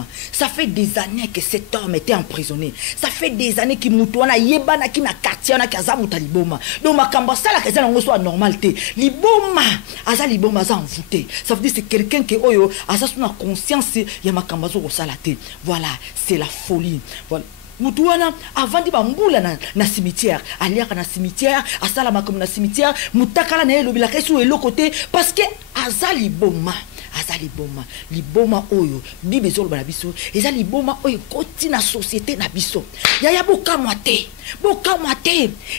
Liboma. Ça fait des années que cet homme était emprisonné. Ça fait des années qu'il moutouna yebana qui na quartier na kazamuta Liboma. Donc ma kambasa la kaza n'ongo soit normalité. Liboma, aza Liboma za envoûté. Ça veut dire c'est quelqu'un qui oyo aza sous na conscience ya ma kambazo salate. Voilà, c'est la folie. Voilà. Moutouana avant de bamboula na cimetière, aliaka na cimetière, asalama comme na cimetière, mutakala na elobila kesu elo côté parce que azali boma. Azali boma, liboma oyo, bibezolo na biso, ezali boma oyo koti na société na biso. Yaya boka mwate,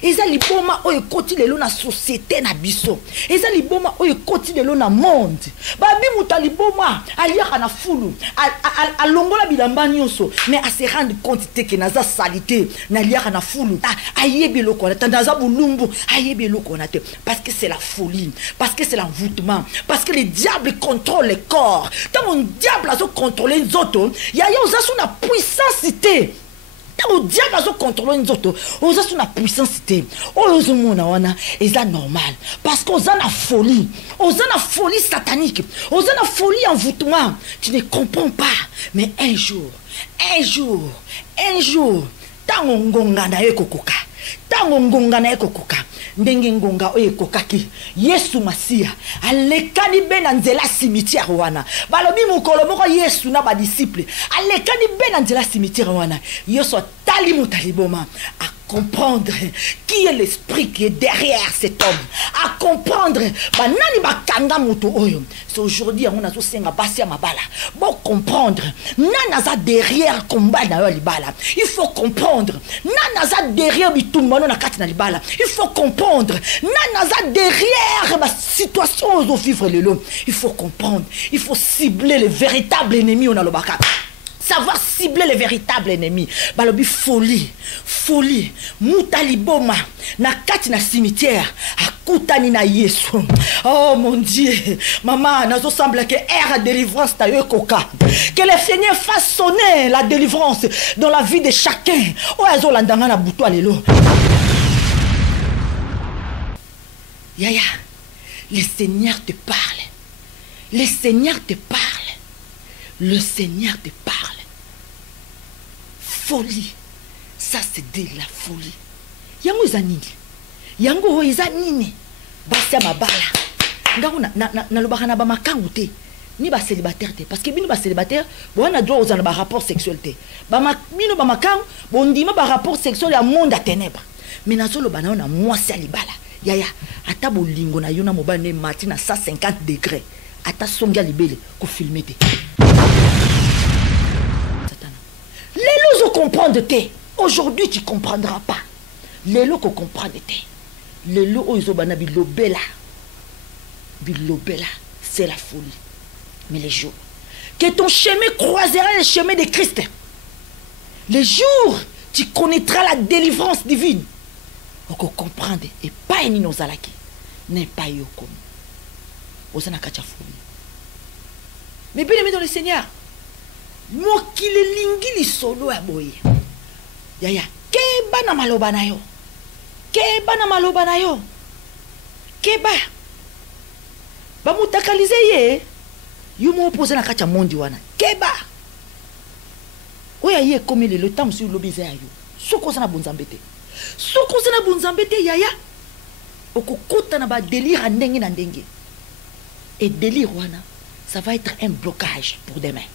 ezali boma oyo koti lelo na société na biso. Ezali boma oyo koti lelo na monde. Babi mutali boma, aliaka na fulu, alongola bilamba nyonso, mais a se rendre compte que naza salité, na liaka na fulu, ayebi loko na tandaza bulumbu, ayebi loko na te parce que c'est la folie, parce que c'est l'envoûtement, parce que le diable contrôle les corps. Tant mon diable a contrôlé les autres, il y a une puissance. Tant mon diable a contrôlé les autres, on a une puissance. On est normal parce qu'on a la folie, on a la folie satanique, on a la folie envoûtement. Tu ne comprends pas, mais un jour, tant on gonga na ekokoka. Tango ngonga na ekokoka ndenge ngonga oye kokaki Yesu Masia alekani be na nzela cimetière wana balobi mukolo moko Yesu na ba disciple alekani be na nzela cimetière wana Yesu tali mutaliboma a comprendre qui est l'esprit qui est derrière cet homme, à comprendre banani bakanga muto oyo. C'est aujourd'hui on a tout senga basia mabala. Bon comprendre nanaza derrière combat na libala. Il faut comprendre nanaza derrière bitumano na kati na libala. Il faut comprendre nanaza derrière ma situation au vivre le long. Il faut comprendre, il faut cibler le véritable ennemi on a le baka. Savoir cibler les véritables ennemis. Balobi folie. Mutaliboma. Na kati na cimetière. Akutani na Yesu. Oh mon Dieu. Maman, nazo semble que ère de délivrance ta yokoka. Que le Seigneur fasse sonner la délivrance dans la vie de chacun. Oh, azo landanga na buto alelo. Yaya. Le Seigneur te parle. Le Seigneur te parle. Le Seigneur te parle. Folie. Ça c'est de la folie. Yango izanini. Yango izanini. Basia mabala. Ngako na lobaka na ba makangu te. Ni ba célibataire te parce que bino ba célibataire, bon on a droit aux ba rapport sexuel te. Bino ba makangu, bon ndima ba rapport sexuel ya monde à ténèbres. Mais na solo bana na mwasi alibala. Yaya, ata bolingo na yona mobane mati na 150 degrés. Ata songa libele ko filmer te. Les lots comprendre te. Aujourd'hui tu comprendras pas. Les lots comprendre te. Les lots oizobana bilobela. Bilobela, c'est la folie. Mais les jours que ton chemin croisera le chemin de Christ. Les jours tu connaîtras la délivrance divine. On comprendre et pas ni nos alaki. N'est pas yo comme. Osana kacha folie. Mais bien aimé dans le Seigneur. Moi qui le lingi li solo à boye. Yaya, keba na maloba na yo. Keba na maloba na yo. Keba. Ba mutakalize ye. Yo mo opposé na kacha mondi wana. Keba. Oya ye comme le temps sur l'obézé ayo. Soko sana bonzambete. Soko sana bonzambete yaya. Okokota na ba délire ndenge na ndenge. Et délire wana, ça va être un blocage pour demain.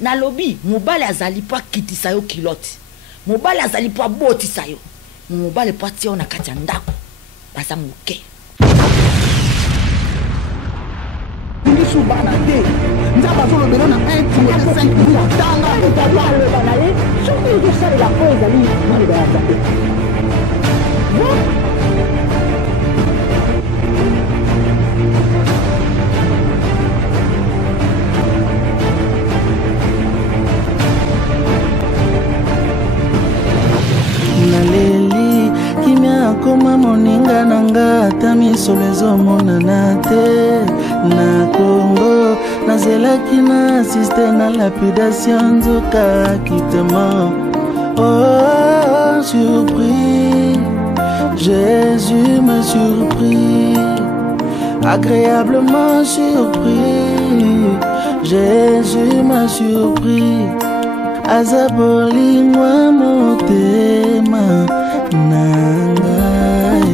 Na lobby, mobile azali pa kitisa yo kiloti. Mobile azali pa botisa yo. Mobile pa tia na kati ya ndako. Baza muke. Bisu bana te. Nzaba zolo beno na 1 Timothée 5 tanga utaba le banaye. Surtout que ça la pose ali na le bana te. Naleli kimia koma moninga nanga tami solezo monana te na Congo nazelaki na assiste na lapidation nzoka kitema. Oh surpris, Jésus me surpris, agréablement surpris. Jésus m'a surpris. Azabolingwa motema nangai.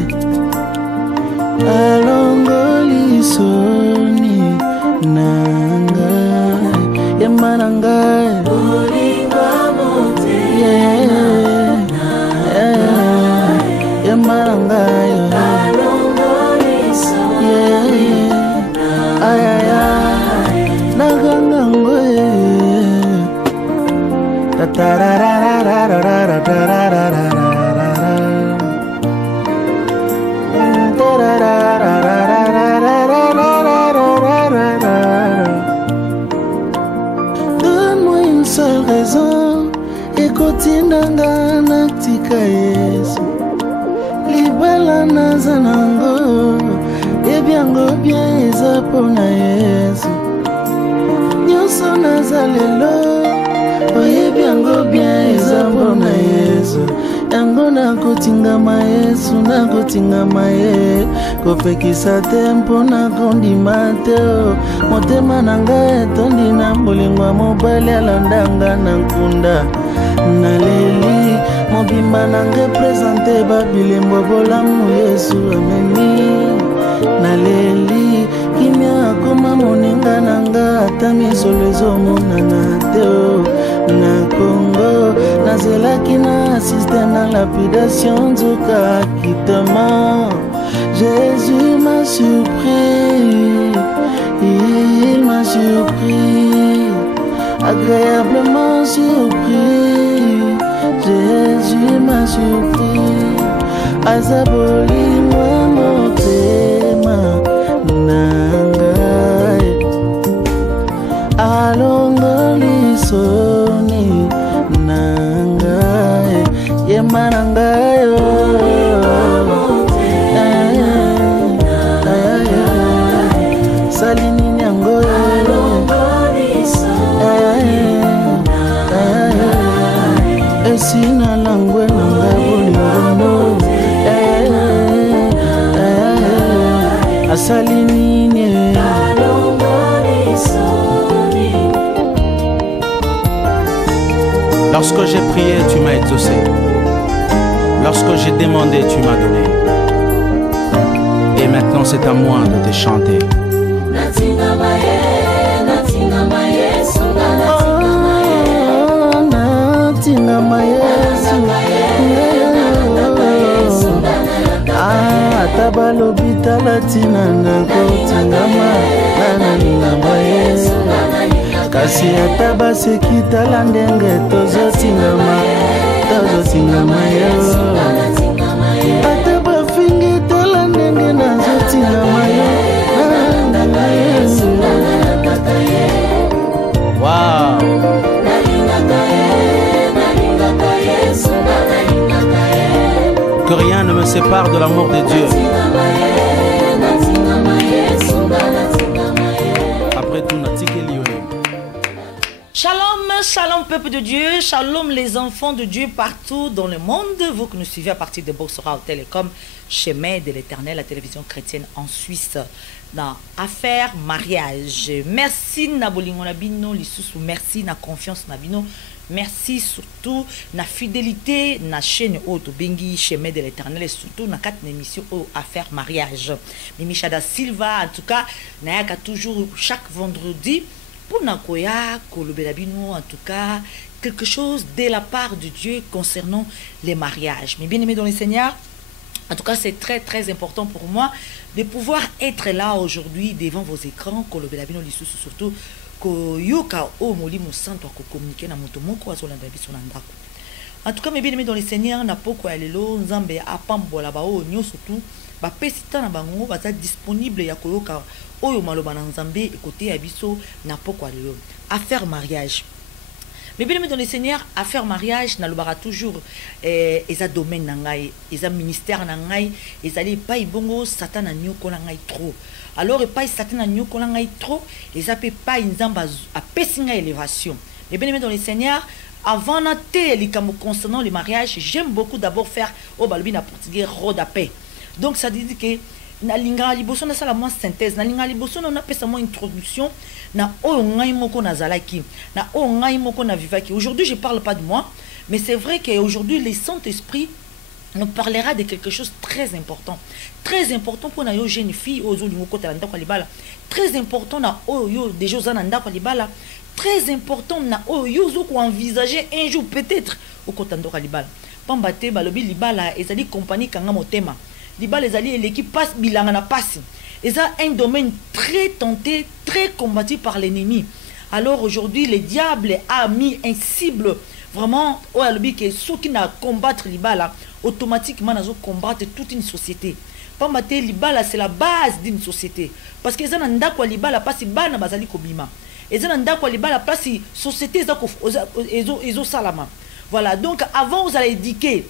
Alongoli soni nangai. Yema nangai. Bolingwa motema nangai. Yema nangai. Alongoli soni nangai. Donne-moi une seule raison, ekotinanga natika Yesu. Libala nazanango, ebyango bien eza pona Yesu. Nyonso nazalelo, oyebiango bien eza pona Yesu. Yango nakotingama Yesu, nakotingama ye. Kopekisa te mpona kondima te. Motema nanga etondi na bolingwa mobali alandanga na nkunda. Naleli mobimba nanga presente babilembo bolamu Yesu ameni. Naleli kimia akoma moninga nanga ata misolo ezomonana te. Na Congo nazelaki na assiste na lapidation nzoka akitement. Jésus m'a surpris, il m'a surpris, agréablement surpris. Jésus m'a surpris. Azaboli moi motema nangai. Alongoli soni nangai. Yema nangai. Salini nyango. Esina langwe nangai bolingono. Asalini nye. Lorsque j'ai prié, tu m'as exaucé. Lorsque j'ai demandé, tu m'as donné. Et maintenant c'est à moi de te chanter. Tabalobi talatina nakotingama nananingama Yesu. Kasi ataba seki tala ndenge tozotingama yo. Ataba fingi tala ndenge nazotingama yo. Wow. Que rien ne me sépare de l'amour de Dieu. Après tout, Shalom, shalom peuple de Dieu, shalom les enfants de Dieu partout dans le monde. Vous que nous suivez à partir de Boxora au Télécom, Chemin de l'Éternel, la télévision chrétienne en Suisse, dans Affaires Mariage. Merci Nabolingo Nabino, Lissousou, merci na confiance Nabino. Merci surtout na fidélité na chaîne Auto Bengi Chemin de l'Éternel et surtout na 4 émissions au Affaires Mariage. Mimi Chada Silva en tout cas nayaka toujours chaque vendredi pour nakoya kolobelabino en tout cas quelque chose de la part de Dieu concernant les mariages. Mais bien aimés dans le Seigneur, en tout cas c'est très très important pour moi de pouvoir être là aujourd'hui devant vos écrans kolobelabino lisusu surtout koyoka o molimo santo ko communiquer na moto moko azolanda biso na ndako. En tout cas mes bien-aimés dans le Seigneur na poko ya lelo nzambe apambola ba o nyo surtout ba pesita na bango baza disponible ya koyoka oyo maloba na nzambe côté ya biso na poko ya lelo. Affaire mariage. Mais bien aimé dans le Seigneur, affaire mariage, na lobara toujours eza domaine na ngai, eza ministère na ngai, ezali pa ibongo Satan na nyoko na ngai trop. Alors pas Satan na nyoko na ngai trop, eza pe pa nzamba a pesinga élévation. Mais bien aimé dans le Seigneur, avant na te likamo concernant le mariage, j'aime beaucoup d'abord faire au balbi na portugais roda paix. Donc ça dit que na linga liboso na sala moi synthèse na linga liboso na pesa moi introduction na oyo ngai moko na zalaki na oyo ngai moko na vivaki. Aujourd'hui je parle pas de moi, mais c'est vrai qu'aujourd'hui le Saint-Esprit nous parlera de quelque chose de très important pour na yo jeune fille aux olingo kota ndako libala, très important na oyo des choses na ndako libala, très important na oyo zo ko envisager un jour peut-être au kota ndako libala. Pambate balobi libala ezali compagnie kanga motema, libala ezali l'équipe passe bilanga na passe, eza un domaine très tenté, très combattu par l'ennemi. Alors aujourd'hui le diable a mis un cible vraiment au alobi que ceux qui na combattre libala automatiquement nazo combattre toute une société. Pambate libala c'est la base d'une société, parce que ezana ndako libala pasi bana bazali kobima, ezana ndako libala pasi société ezo salama. Voilà, donc avant vous allez éduquer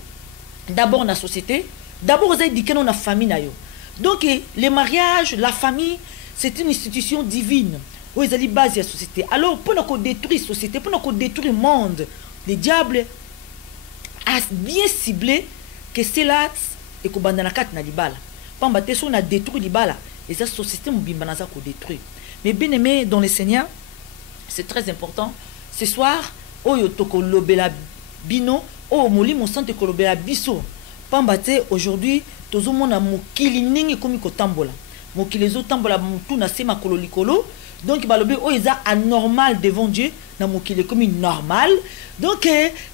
d'abord la société, d'abord vous allez éduquer dans la famille na yo. Donc le mariage, la famille, c'est une institution divine où ils allaient baser la société. Alors pour ne détruire la société, pour ne détruire le monde, le diable a bien ciblé que c'est là et qu'on bandana kat na libala. Pambate so na détruit libala et cette société mobimba na za ko détruire. Mais bien aimé dans le Seigneur, c'est très important. Ce soir, oyo toko lobela bino, o moli mon santé ko lobela biso. Pambate aujourd'hui tozo mona mokili ningi komi ko tambola. Mokili zo tambola mutu na sema kolo likolo. Donc balobi o eza anormal devant Dieu na mokili comme normal. Donc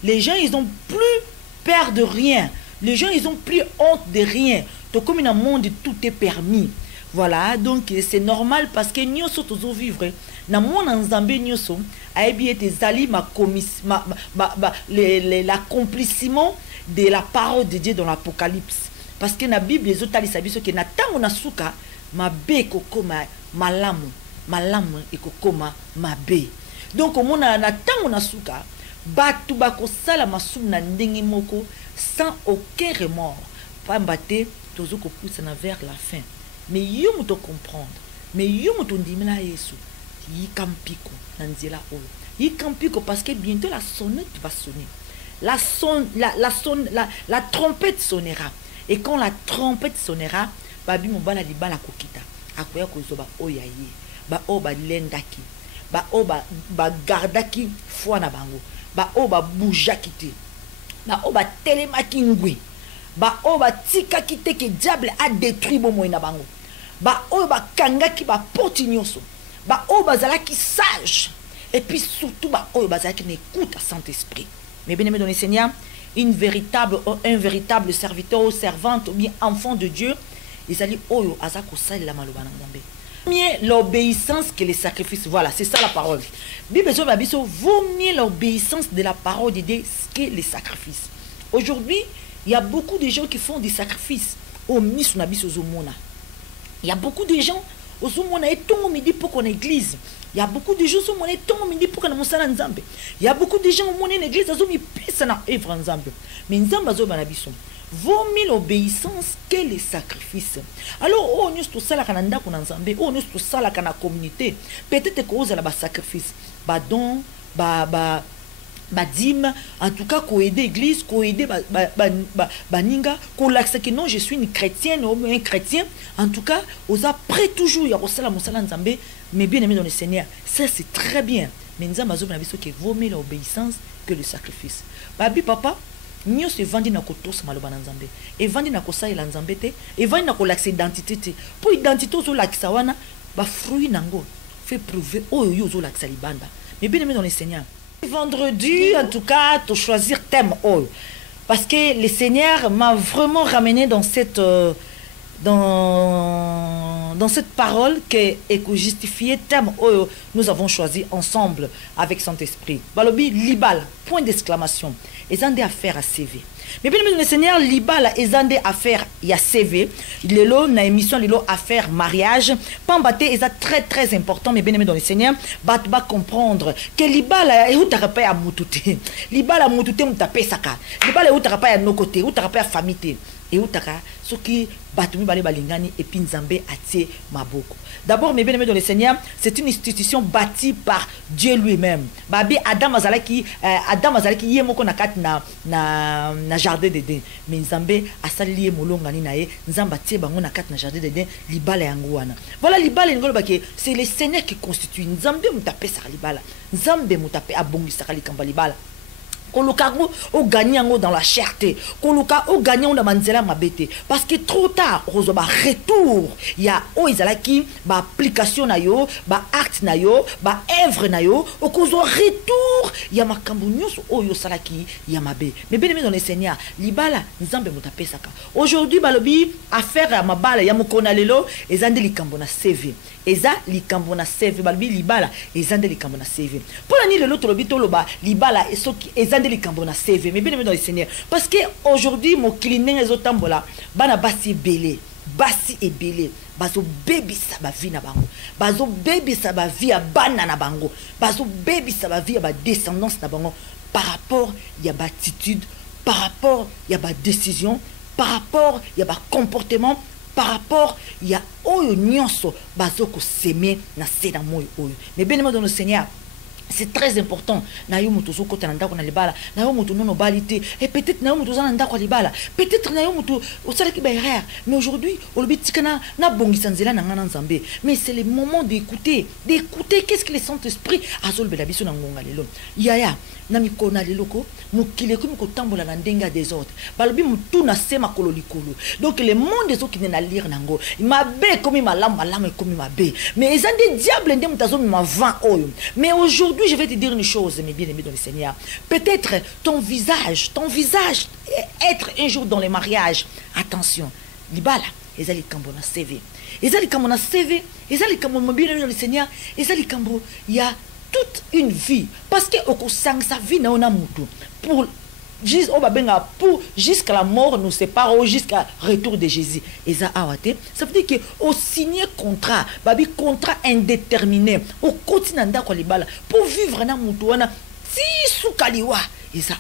les gens ils ont plus peur de rien. Les gens ils ont plus honte de rien. Donc comme dans le monde tout est permis. Voilà, donc c'est normal parce que nous sommes tous vivre. Dans mon Nzambe nous sommes a bien été zali l'accomplissement de la parole de Dieu dans l'Apocalypse. Parce que na Bible les autres sabi ce que na tango na suka mabe kokoma malamu ekokoma mabe. Donc au monde na tango na suka batu bako sala masum na ndenge moko sans aucun remords. Pambate tozo ko pousse na vers la fin. Mais yo muto comprendre. Mais yo muto ndimela Yesu. Yi kampiko na nzela oyo. Yi kampiko parce que bientôt la sonnette va sonner. La trompette sonnera. Et quand la trompette sonnera, babi mobala libala kokita. Akoya kozoba oyaye. Ba o ba lendaki. Ba o ba gardaki foi na bango. Ba o ba boujaki te. Ba o ba telemaki ngwe. Ba o ba tika kite ke diable a détruit bon moina bango. Ba o ba kangaki ba porti nyonso. Ba o ba zalaki sage. Et puis surtout ba o ba zalaki n'écoute à Saint-Esprit. Mais bien aimé dans le Seigneur, un véritable serviteur ou servante ou bien enfant de Dieu, ils allaient oyo azako sali la maloba ngambe. Mieux l'obéissance que les sacrifices. Voilà, c'est ça la parole. Bible vaut mieux l'obéissance de la parole de Dieu que les sacrifices. Aujourd'hui, il y a beaucoup de gens qui font des sacrifices. Au il y a beaucoup de gens au midi pour qu'on église. Il y a beaucoup de gens au midi pour qu'on ait il y a beaucoup de gens au église mais vaut mieux l'obéissance que les sacrifices. Alors, on est tout ça la cananda qu'on ensemble, on est tout ça la cana communauté. Peut-être que vous avez un sacrifice, don, dîme, en tout cas, qu'on aide l'église, qu'on aide ninga, qu'on l'accepte que non, je suis une chrétienne ou un chrétien. En tout cas, on a prêt toujours, il y a un mais bien aimé dans le Seigneur. Ça, c'est très bien. Mais nous avons besoin que vaut mieux l'obéissance que le sacrifice. Babi, papa, nous se vendons dans kotos maloba na Nzambe. Et vendons na kosa ila Nzambe te. Et vendons na kolakse identité te. Pour identité zo lakisa wana, ba fruit nango fait prouver oyo yo zo lakisa libanda. Mais bien aimé dans le Seigneur. Vendredi, en tout cas, tu choisir thème oyo. Parce que le Seigneur m'a vraiment ramené dans cette parole que justifié thème oyo nous avons choisi ensemble avec Saint-Esprit. Balobi libal, point d'exclamation. Ils ont des affaires à CV. Mais bien le Seigneur libal, ils ont des affaires à CV. Lelo na émission lelo affaire mariage. Pambate est très très important. Mais bien dans le Seigneur, bat comprendre que libal est où t'as pas à moutouté. Libal à moutouté m'tapé saka. Libal est où t'as pas à nos côtés, où t'as pas à famité. et utaka soki batumi bale balingani et puis Nzambe atie maboko. D'abord mes bien-aimés dans le Seigneur, c'est une institution bâtie par Dieu lui-même. Babi Adam azalaki yemoko na kat na jardin d'Éden, mais Nzambe asali molonga ni nae Nzamba tie bango na kat na jardin d'Éden libala yango wana. Voilà libala ngolo bake, c'est le Seigneur qui constitue. Nzambe mutape sa libala, Nzambe mutape abongisa likamba libala. Kolukago au gagnant dans la cherté, koluka au gagnant dans manzela mabete, parce que trop tard rozoba retour il y a o izalaki ba application na yo, ba acte na yo, ba œuvre na yo, au kozo retour il y a makambo nyonso oyo salaki ya mabe. Mais bien aimé dans le Seigneur, libala nzambe mutape saka. Aujourd'hui balobi affaire ya mabala ya mukona lelo ezande likambo na CV. Eza likambo na CV balobi libala ezande likambo na CV. Pour la ni lelo tolobi toloba libala esoki ezande likambo na CV. Mais bien aimé dans le Seigneur, parce que aujourd'hui mon client ezotambola bana basi belé. Basi et belé, bazo baby sa ba vie na bango, bazo baby sa ba vie à bana na bango, bazo baby sa ba vie à ba descendance na bango, par rapport y a ba attitude, par rapport y a ba décision, par rapport y a ba comportement, par rapport y a oyo nyonso bazo ko semer na sena moyo oyo. Mais bien aimé dans le Seigneur, c'est très important. Na yo mutu zoko tananda ko na libala, na yo mutu nono balité, et peut-être na yo mutu zananda ko libala, peut-être na yo mutu osala ki ba erreur. Mais aujourd'hui, au lobi tikana na bongisa nzela na ngana Nzambe. Mais c'est le moment d'écouter, qu'est-ce que le Saint-Esprit azol bela biso na ngonga lelo. Yaya na mikona leloko, mukile ko miko tambola na ndenga des autres. Balobi mutu na sema kolo likolo. Donc le monde des autres qui na lire nango, mabe comme malam comme mabe. Mais ils ont des diables ndem mutazo ma vent oyo. Mais aujourd'hui je vais te dire une chose, mes bien-aimés dans le Seigneur. Peut-être ton visage, être un jour dans les mariages. Attention, libala, ils allaient cambo na CV. Ils allaient cambo na CV, ils allaient cambo bien-aimés dans le Seigneur. Ils allaient cambo, il y a toute une vie. Parce que au sang sa vie na ona mutu pour jusqu'à la mort nous sépare, jusqu'à retour de Jésus. Et ça veut dire que au signer contrat, contrat indéterminé, au quotidien pour vivre na mutuana, si soukaliwa, et ça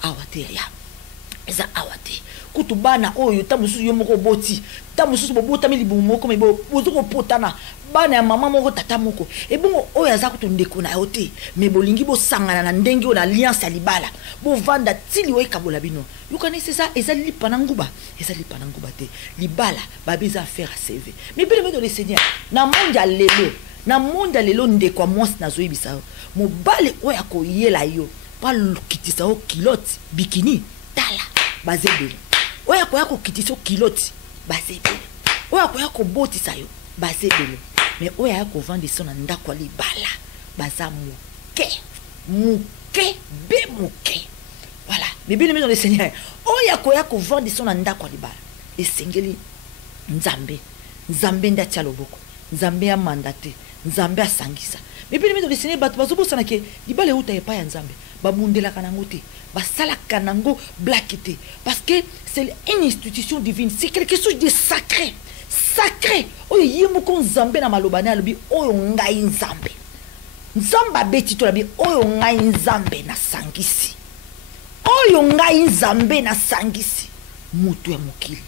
eza awate kutubana oyo tamusu yo moko boti tamusu bobota mili bumoko mebo bozoko potana bana ya mama moko tata moko e bongo oyo aza kutundeko na yote me bolingi bo sangana na ndenge na alliance ya libala bo vanda tili oyo kabola bino you connaissez ça eza lipa na nguba te libala babiza faire à CV mais bien dans le Seigneur na monde ya lelo ndeko a mwasi na zoyebisa mobale oyo akoyela yo pa lukitisa o kilote bikini tala bazebele oya ko yako kitisa kilote bazebele oya ko yako botisa yo bazebele mais oya ko vendre son ndako libala baza muke voilà mais bien dans le Seigneur oya ko yako vendre son ndako libala esengeli nzambe ndatia loboko nzambe ya mandate nzambe asangisa mais bien dans le Seigneur bato bazobosana ke libala uta epa ya nzambe babundela kanango te basala kanango blackité parce que c'est une institution divine, c'est quelque chose de sacré oyo yemoko nzambe na malobane alobi oyo ngai nzambe beti to labi oyo ngai nzambe na sangisi mutu ya mokili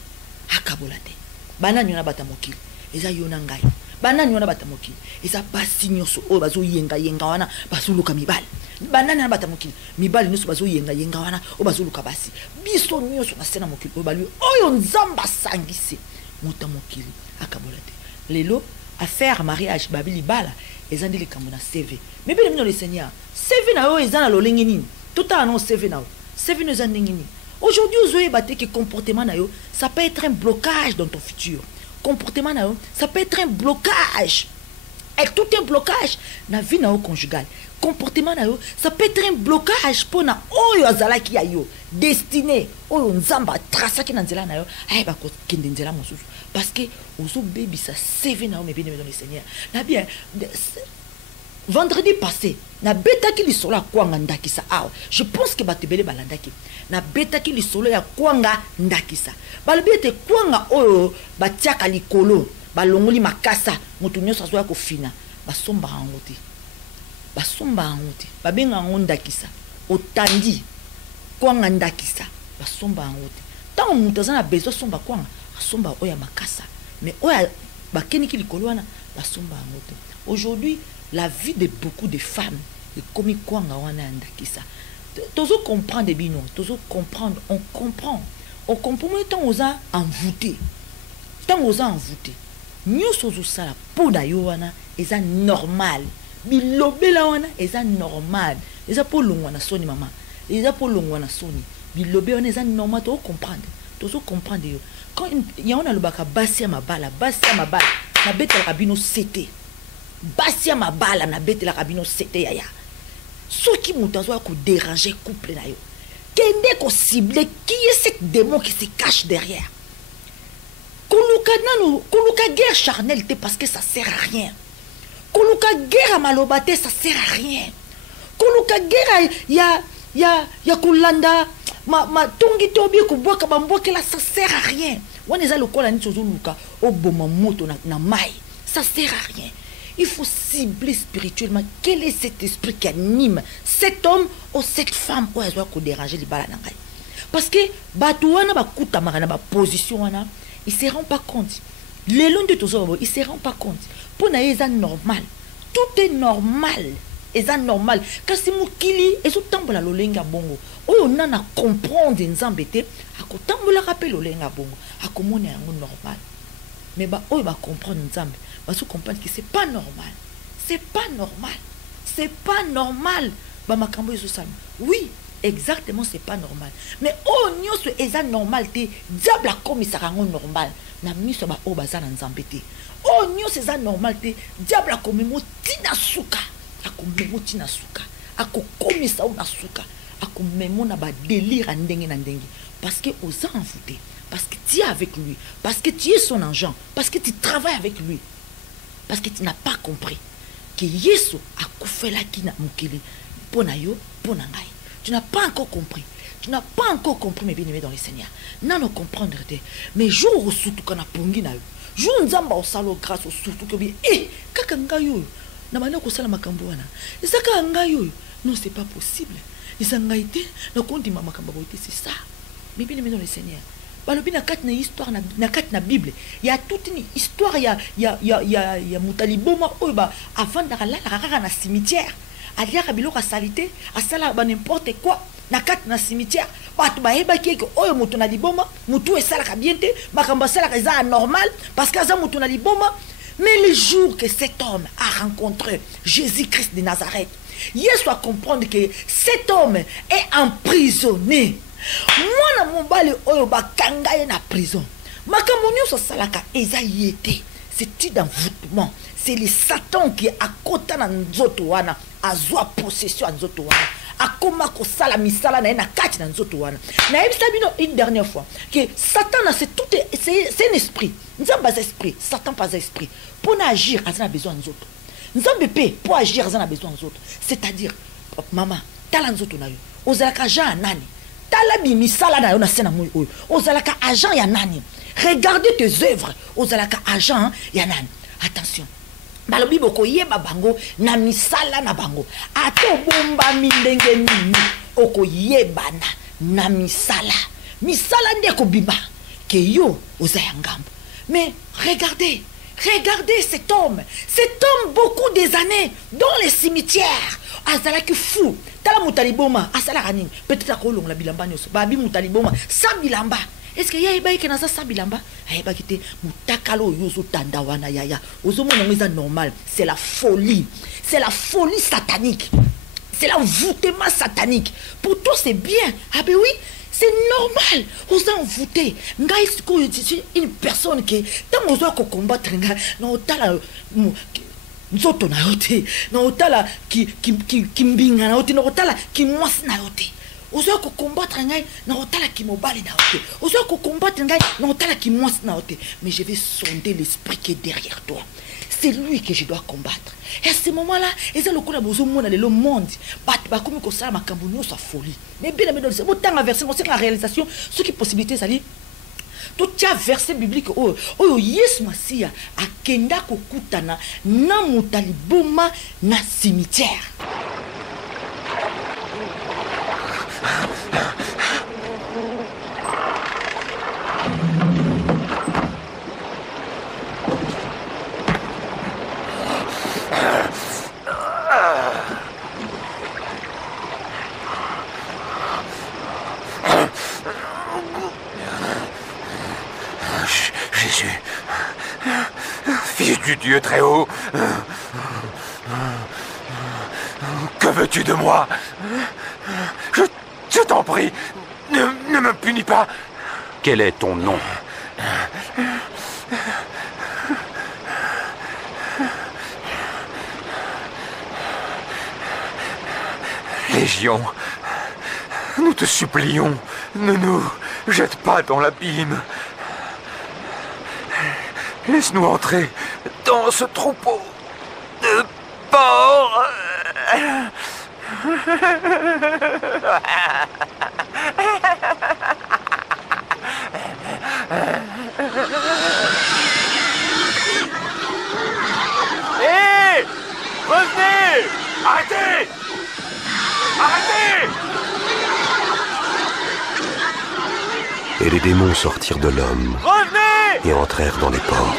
akabola te banani na bata mokili eza yona ngai banani wana bata mokili eza basi nyoso oyo bazo yenga wana bazuluka mibali banani na bata mokili mibali nyoso bazo yenga wana o bazuluka basi biso nyoso na sena mokili oyo bali oyo nzamba sangisi muta mokili akabola te lelo affaire mariage babili bala ezandi likambo na CV mais bien dans le Seigneur CV na yo ezana lolengi nini tout à non CV na yo CV no ezandi nini aujourd'hui ozoye baté que comportement na yo ça peut être un blocage dans ton futur. Comportement na yo, ça peut être un blocage. Et tout un blocage na vie na yo conjugale. Comportement na yo, ça peut être un blocage pour na oyo azalaki ya yo destiné oyo nzamba trasaki na nzela na yo ay ba ko kende nzela mosusu parce que ozo baby ça CV na yo mais bien dans le Seigneur. Na bien vendredi passé na betaki li solo ya kwanga ndakisa awa je pense que batebele balandaki na betaki li solo ya kwanga ndakisa balobete kwanga oyo batiaka likolo balongoli makasa mutu nyoso azoya kofina basomba angote babenga ngo ndakisa otandi kwanga ndakisa basomba angote tant tant moutaza na besoin somba kwanga somba oya makasa mais oya bakeni ki likolo wana ba somba ngote. Aujourd'hui la vie de beaucoup de femmes est comme kwanga wana ndakisa. Tozo comprendre bino, tozo comprendre, on comprend tant aux a envoûté. Tant aux a envoûté. Nous sozo sala poda yo wana eza normal. Bilobela wana eza normal. Eza po longwana soni maman. Eza po longwana soni. Bilobe wana eza normal to comprendre. Tozo comprendre yo. Quand y a on a le baka basia mabala na bete la kabino c'était. Basia mabala na bete la kabino c'était yaya. Ce qui mutazo ko déranger couple na yo. Kende ko cibler qui est cette démon qui se cache derrière. Koluka guerre charnelle parce que ça sert à rien. Koluka guerre à malobate ça sert à rien. Koluka guerre ya kulanda ma tongi tobi ko boka bamboke là ça sert à rien. Wana eza lokola ni tozo luka oboma moto na mai. Ça sert à rien. Il faut cibler spirituellement quel est cet esprit qui anime cet homme ou cette femme ou azo ko déranger les bala nangai. Parce que bato wana bakuta makana ba position wana ils se rendent pas compte. Les longs de tozo ils se rendent pas compte. Pour na eza normal. Tout est normal. Eza normal. Kasi mukili ezo tambola lolenga bongo. Oyo nana comprendre nzambete akotambola rappel lolenga bongo. Akomona yango normal. Mais ba oyo ba comprendre nzambe. Ba se comprendre que c'est pas normal. C'est pas normal. C'est pas normal. Ba makambo ezo sala. Oui, exactement c'est pas normal. Mais oh nyoso eza normal te. Diable a comme ça rango normal. Na miso ba o bazana nzambete. Oh nyoso eza normal te. Diable a comme mo tina suka. Akomemo tina suka. Akokomisa o na suka. Akomemo na ba délire ndenge na ndenge. Parce que aux envoûtés. Parce que tu es avec lui. Parce que tu es son agent. Parce que tu travailles avec lui. Parce que tu n'as pas compris que Yesu a koufé la kina mukili. Ponayo, ponangai. Tu n'as pas encore compris. Tu n'as pas encore compris mes bien-aimés dans le Seigneur. Non, non comprendre. Mais jour où surtout qu'on a pongi na yo. Jour nzamba au salo grâce au surtout que bien. Eh, kakanga yo. Na mano ko sala makambo wana. Isaka ngayo. Non, c'est pas possible. Isanga été, na konti mama makambo c'est ça. Mes bien-aimés dans le Seigneur. Balobi na kat na histoire na kat na Bible. Il y a toute une histoire il y a mutaliboma oba avant d'arala na cimetière. Aliaka biloko salité, asala ba n'importe quoi na kat na cimetière. Batu ba heba ki oyo mutu na liboma, mutu esala ka bien te, makamba sala ka za normal parce que za mutu na liboma. Mais le jour que cet homme a rencontré Jésus-Christ de Nazareth, Yesu a comprendre que cet homme est emprisonné. Moi na mobali oyo bakanga ye na prison. Makambo nyonso salaka eza yete. C'est d'envoûtement. C'est le Satan qui a kota na nzoto wana, azwa possession nzoto wana. Akoma ko sala misala na kati na nzoto wana. Na yebisa bino une dernière fois que Satan c'est tout c'est un esprit. Nzamba c'est esprit, Satan pas esprit. Pour agir, azana besoin nzoto. Nzambe pe pour agir azana besoin nzoto. C'est-à-dire maman, tala nzoto na yo. Ozalaka ja nani? Talabi misala na yo na sena moyo oyo. Ozalaka agent ya nani? Regardez tes œuvres. Ozalaka agent ya nani? Attention. Balobi boko yeba bango na misala na bango. Ato bomba mindenge nini oko yebana na misala. Misala ndeko biba ke yo ozaya ngambo. Mais regardez cet homme beaucoup des années dans les cimetières. Azala ki fou. Tala mutaliboma asala ranini. Peut-être akolong la bilamba nyoso. Babi mutaliboma sa bilamba. Est-ce que yaya baiki na sa bilamba? Ayeba kite mutakalo yozo tanda wana yaya. Ozomo na normal, c'est la folie. C'est la folie satanique. C'est l'envoûtement satanique. Pour toi c'est bien. Ah ben oui, c'est normal. Osa envoûté. Ngai siko une personne qui tant ozo ko combattre nga na otala nzoto na yote. Na otala ki mbinga na yote na otala ki mwasi na yote. Ozo ko combattre ngai na otala ki mobali na yote. Ozo ko combattre ngai na otala ki mwasi na yote. Mais je vais sonder l'esprit qui est derrière toi. C'est lui que je dois combattre. Et à ce moment-là, et c'est le coup de le monde. Bah comme que ça, ma cambonio soit folie. Mais bien, c'est autant à verser, c'est la réalisation, ce qui est possibilité, ça dit. Tout y a verset biblique, oh yes, Masia, à Kenda Kokutana, na mutaliboma, na cimetière. du Dieu très haut. Que veux-tu de moi? Je t'en prie, ne me punis pas. Quel est ton nom? Légion, nous te supplions, ne nous jette pas dans l'abîme. Laisse-nous entrer dans ce troupeau de porcs. Hé! Revenez! Arrêtez! Arrêtez! Et les démons sortirent de l'homme Revenez! et entrèrent dans les porcs.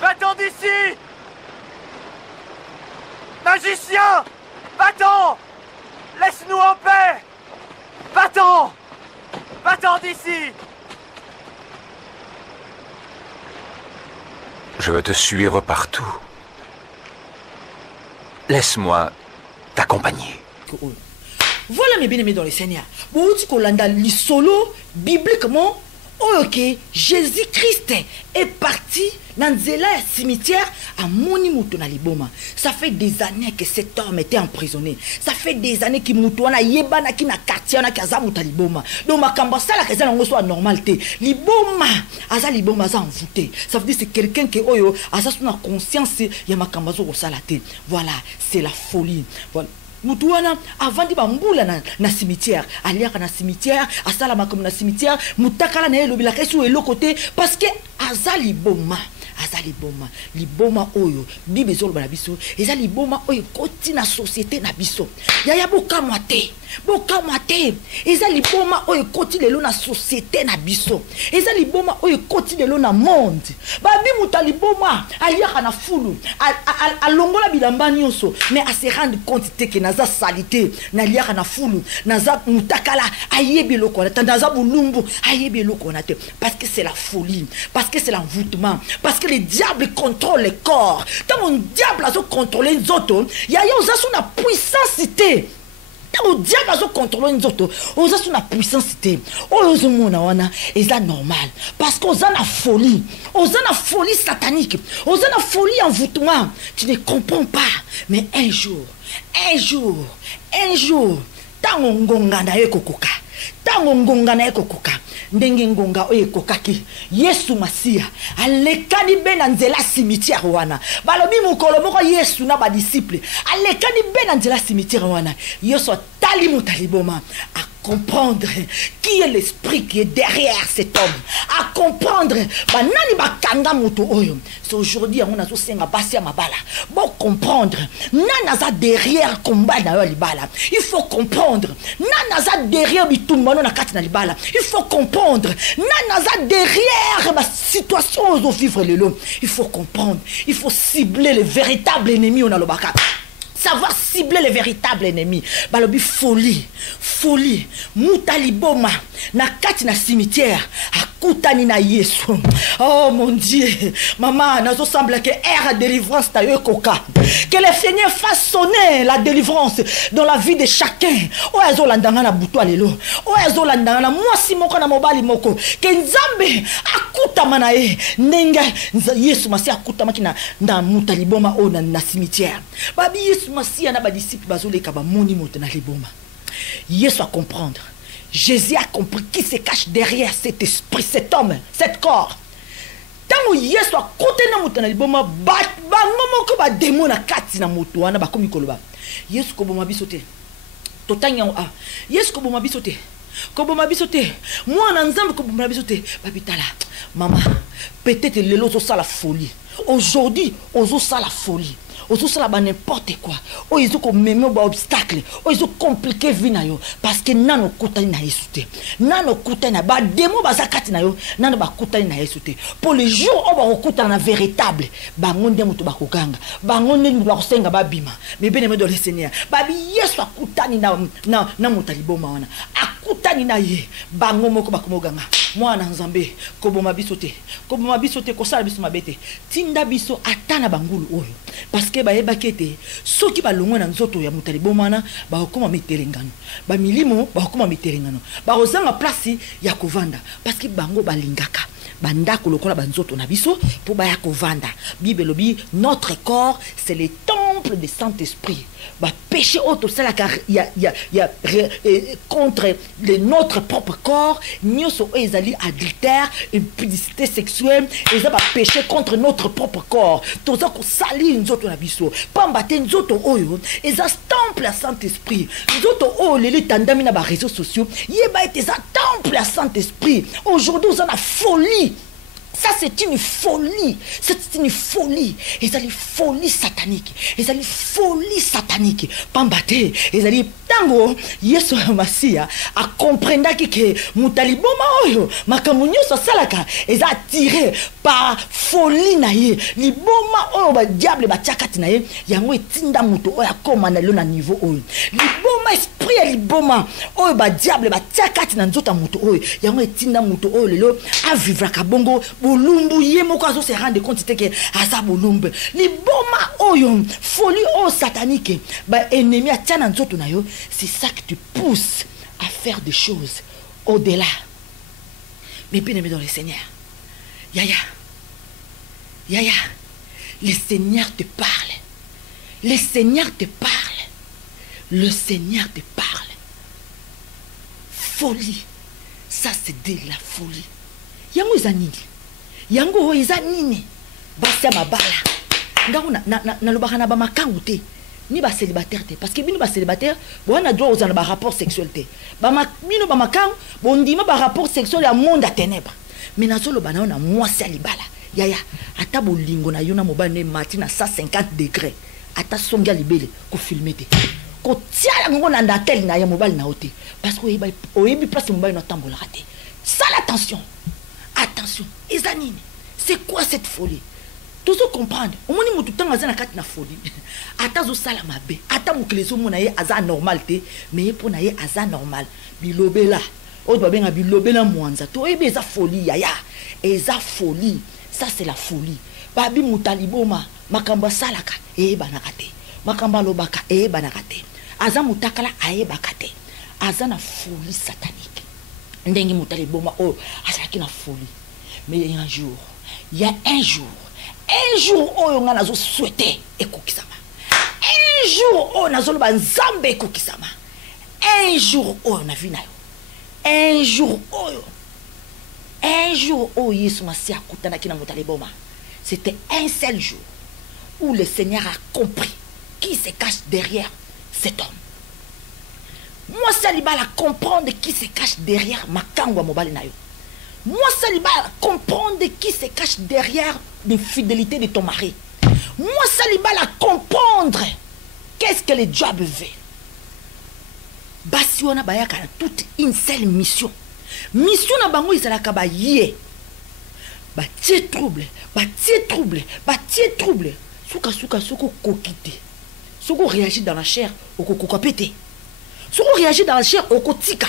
Va-t'en d'ici! Magicien! Va-t'en! Laisse-nous en paix! Va-t'en! Va-t'en d'ici! Je veux te suivre partout. Laisse-moi t'accompagner. Voilà mes bien-aimés dans le Seigneur. Vous dites qu'on l'a dans l'isolo bibliquement. Ok, Jésus-Christ est parti dans le cimetière à Monimuto na Liboma. Ça fait des années que cet homme était emprisonné. Ça fait des années qu'il moutouna yebana ki na quartier na kazamuta Liboma. Donc ma kambasa la kaza ngo soit normalité. Liboma, aza Liboma za envoûté. Ça veut dire c'est quelqu'un qui oyo aza suna conscience ya makambazo ko salate. Voilà, c'est la folie. Voilà. Mutuana avant de bambula na cimetière, aliaka na cimetière, asala makom na cimetière, mutakala na elobila kesu elo côté parce que azali boma liboma oyo bibe zolo na biso eza liboma oyo koti na société na biso yaya bokamwa te eza liboma oyo koti lelo na société na biso eza liboma oyo koti lelo na monde babi muta liboma aliaka na fulu alongola bilamba nyonso mais a se rendre compte te que naza salité na liaka na fulu naza mutakala ayebi loko na tandaza bulumbu ayebi loko na te parce que c'est la folie, parce que c'est l'envoûtement, parce que le diable contrôle le corps. Quand mon diable a contrôlé les autres, il y a une puissance. Quand mon diable a contrôlé les autres, on a une puissance. On est normal. Parce qu'on a la folie. On a la folie satanique. On a la folie envoûtement. Tu ne comprends pas. Mais un jour, tant on gonga na ekokoka. Tango ngonga na ekokoka ndenge ngonga oyo ekokaki Yesu Masia alekani be na nzela cimetière wana balobi mukolo moko Yesu na ba disciple alekani be na nzela cimetière wana Yesu tali mutaliboma à comprendre qui est l'esprit qui est derrière cet homme, à comprendre banani bakanga moto oyo. C'est aujourd'hui on a senga basi mabala bon comprendre nanaza derrière combat na libala. Il faut comprendre nanaza derrière bitumba na kati na libala. Il faut comprendre nanaza derrière ma situation aux vivre le long. Il faut comprendre, il faut cibler le véritable ennemi on a le baka. Savoir cibler les véritables ennemis. Balobi folie. Mutaliboma. Na kati na cimetière. Akutani na Yesu. Oh mon Dieu. Maman, nazo semble que ère délivrance ta yokoka. Que le Seigneur fasse sonner la délivrance dans la vie de chacun. O ezo landanga na buto alelo. O ezo landanga na mwasi moko na mobali moko. Que Nzambe akutama na ye. Nenga Yesu masi akutama kina na mutaliboma o na cimetière. Babi Yesu Masia na ba disciple bazoleka ba moni moto na liboma. Yesu a comprendre. Jésus a compris qui se cache derrière cet esprit, cet homme, cet corps. Tango Yesu a côté na moto na liboma ba ngomo ko ba démon na kati na moto wana ba komi koloba. Yesu ko boma bisote. Totanya a. Yesu ko boma bisote. Ko boma bisote. Moi na Nzambe ko boma bisote. Babitala. Maman, peut-être lelo zo ça la folie. Aujourd'hui, ozo ça la folie. ozosala ba n'importe quoi oyo ezokomeme ba obstacle oyo ezocompliqué vie na yo parce que nano okutani na yesu te nano okutani na bademo baza kati na yo nano bakutani na yesu te pour le jour oyo bakokutana na véritable bango nde moto bakoganga bango nde moto bakosenga babima mais bien aimé dans le Seigneur babi yesu akutani na moto aliboma wana akutani na ye bango moko bakomoganga mwana nzambe koboma biso te kosala biso mabete tinda biso atana bangulu oyo parce que bayebaki ete soki balongwe na nzoto ya moto alibomana bakokoma mitelengano bamilimo bakokoma mitelengano bakozanga place ya kovanda parce que bango balingaka bandako lokola banzoto na biso pour baya kovanda bible lobi notre corps c'est le temple du Saint-Esprit ba péché auto sala car il y a contre notre propre corps nyoso ezali adultère impudicité sexuelle eza ba péché contre notre propre corps toza ko sali nzoto na biso pamba te nzoto oyo eza temple à Saint-Esprit nzoto oyo leli tandami na ba réseaux sociaux yeba ete za temple à Saint-Esprit aujourd'hui on a la folie. Ça c'est une folie. C'est une folie. Ils allaient folie satanique. Ils allaient folie satanique. Pambate. Ils allaient tango. Yesu Masia a comprendre que mutaliboma oyo makamunyo so salaka. Ils attiré par folie naie. Liboma oyo ba diable ba tiakati naie. Yango etinda muto oyo akoma na lo na niveau oyo. Liboma esprit ya liboma oyo ba diable ba tiakati na nzota muto oyo. Yango etinda muto oyo lelo a vivre kabongo. Bolumbu ye moko azo se rendre compte que asa bolumbu li boma oyo folie o satanique ba ennemi a tiana nzoto na yo c'est ça que tu pousses à faire des choses au-delà mais bien aimé dans le Seigneur yaya le Seigneur te parle le Seigneur te parle folie ça c'est de la folie yango ezanini yango ezanini basi mabala ngako na lobaka na ba makangu te ni ba célibataire te parce que bino ba célibataire bona droit aux ba rapport sexuel te bino ba makangu bondima ba rapport sexuel ya monde à ténèbres mais na solo bana na mwasi alibala yaya ata bolingo na yo na mobali ne mati na 150 degrés ata songa libele ko filmer te ko tia ngo na ndatel na ya mobali na ote parce que oyebi place mobali na tambola te sala attention ezanini c'est quoi cette folie tout ce comprendre au moins mutu tanga za na kati na folie ata zo sala mabe ata mukelezo mona ye aza normal te mais pour na ye aza normal bilobela o ba benga bilobela mwanza to ebe eza folie yaya eza folie ça c'est la folie babi mutaliboma makamba salaka banaka te makamba lobaka banaka te aza mutakala ayebaka te aza na folie satanique ndengi mutaliboma o azaki na folie mais il y a un jour oyo nga nazo souhaiter ekokisama un jour oyo nazo loba nzambe ekokisama un jour oyo na vie na yo un jour oyo Yesu Masia akutanaki na mutaliboma c'était un seul jour où le Seigneur a compris qui se cache derrière cet homme. Moi salibala comprendre qui se cache derrière makangwa mobali na yo. Moi salibala comprendre qui se cache derrière l'infidélité de ton mari. Moi salibala comprendre qu'est-ce que le diable veut. Basi wana bayaka na toute une seule mission. Mission na bango izalaka ba yé. Ba tie trouble. Souka soko kokite. Soko réagit dans la chair au kokopete. Soko réagit dans la chair au kotika.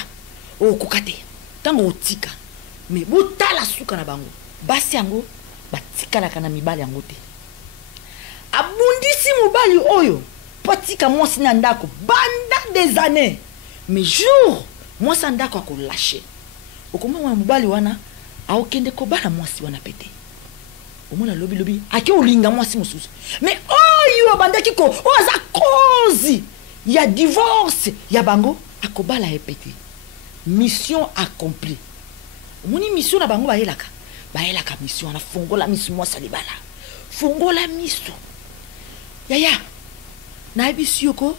Au kokate. Tango otika. Mais botala souka na bango. Basi yango batika la kana mibali yango te. Abundisi mobali oyo. Patika mwasi na ndako banda des années. Mais jour mwasi ndako ako lâché. Okoma mwa mobali wana aokende ko bala mwasi wana pete. Omona lobi ake olinga mwasi mususu. Mais oyo bandaki ko oza cause ya divorce ya bango akobala epete. Mission accomplie. Omoni mission na bango bayelaka mission na fongola mission mwasi libala. Fongola mission. Yaya na ebisi yoko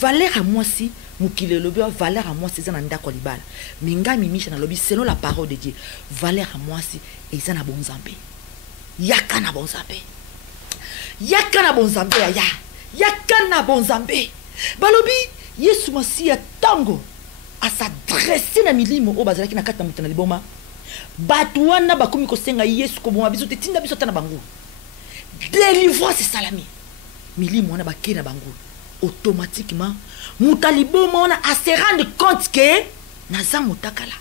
valeur à mwasi mukile lobi valeur à mwasi za na ndako libala. Minga mimisha na lobi selon la parole de Dieu. Valeur à mwasi eza na bonzambe. Yaka na bonzambe. yaka na bonzambe yaya yaka na bonzambe balobi Yesu Masiya tango a s'adresser na milimo o bazalaki na kata mutana liboma batu wana bakomi kosenga Yesu ko boma biso te tinda biso tana bango délivrance salami milimo wana baké na bango automatiquement mutaliboma wana a se rendre compte que naza mutakala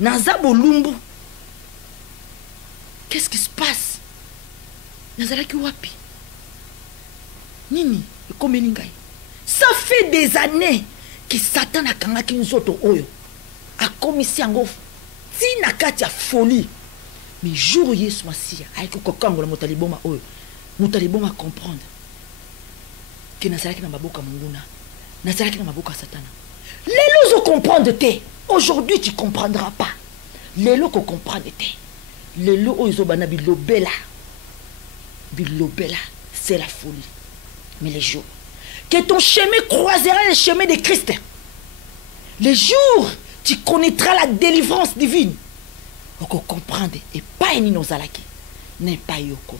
naza bolumbu. Qu'est-ce qui se passe? Nazalaki wapi nini ekomeli ngai. Ça fait des années que Satan a kangaki nzoto oyo akomisi yango tina kati ya folie. Mais jour Yesu Masiya ayaki kokangola mutaliboma oyo mutaliboma comprendre que nazalaki na maboka monguna nazalaki na maboka Satana. Lelo zo comprendre te. Aujourd'hui tu comprendras pas. Lelo ko comprendre te. Lelo oyo bana bilobela c'est la folie. Mais les jours que ton chemin croisera le chemin de Christ, les jours tu connaîtras la délivrance divine. On comprendre et pas ni nos alaki n'est pas yo comme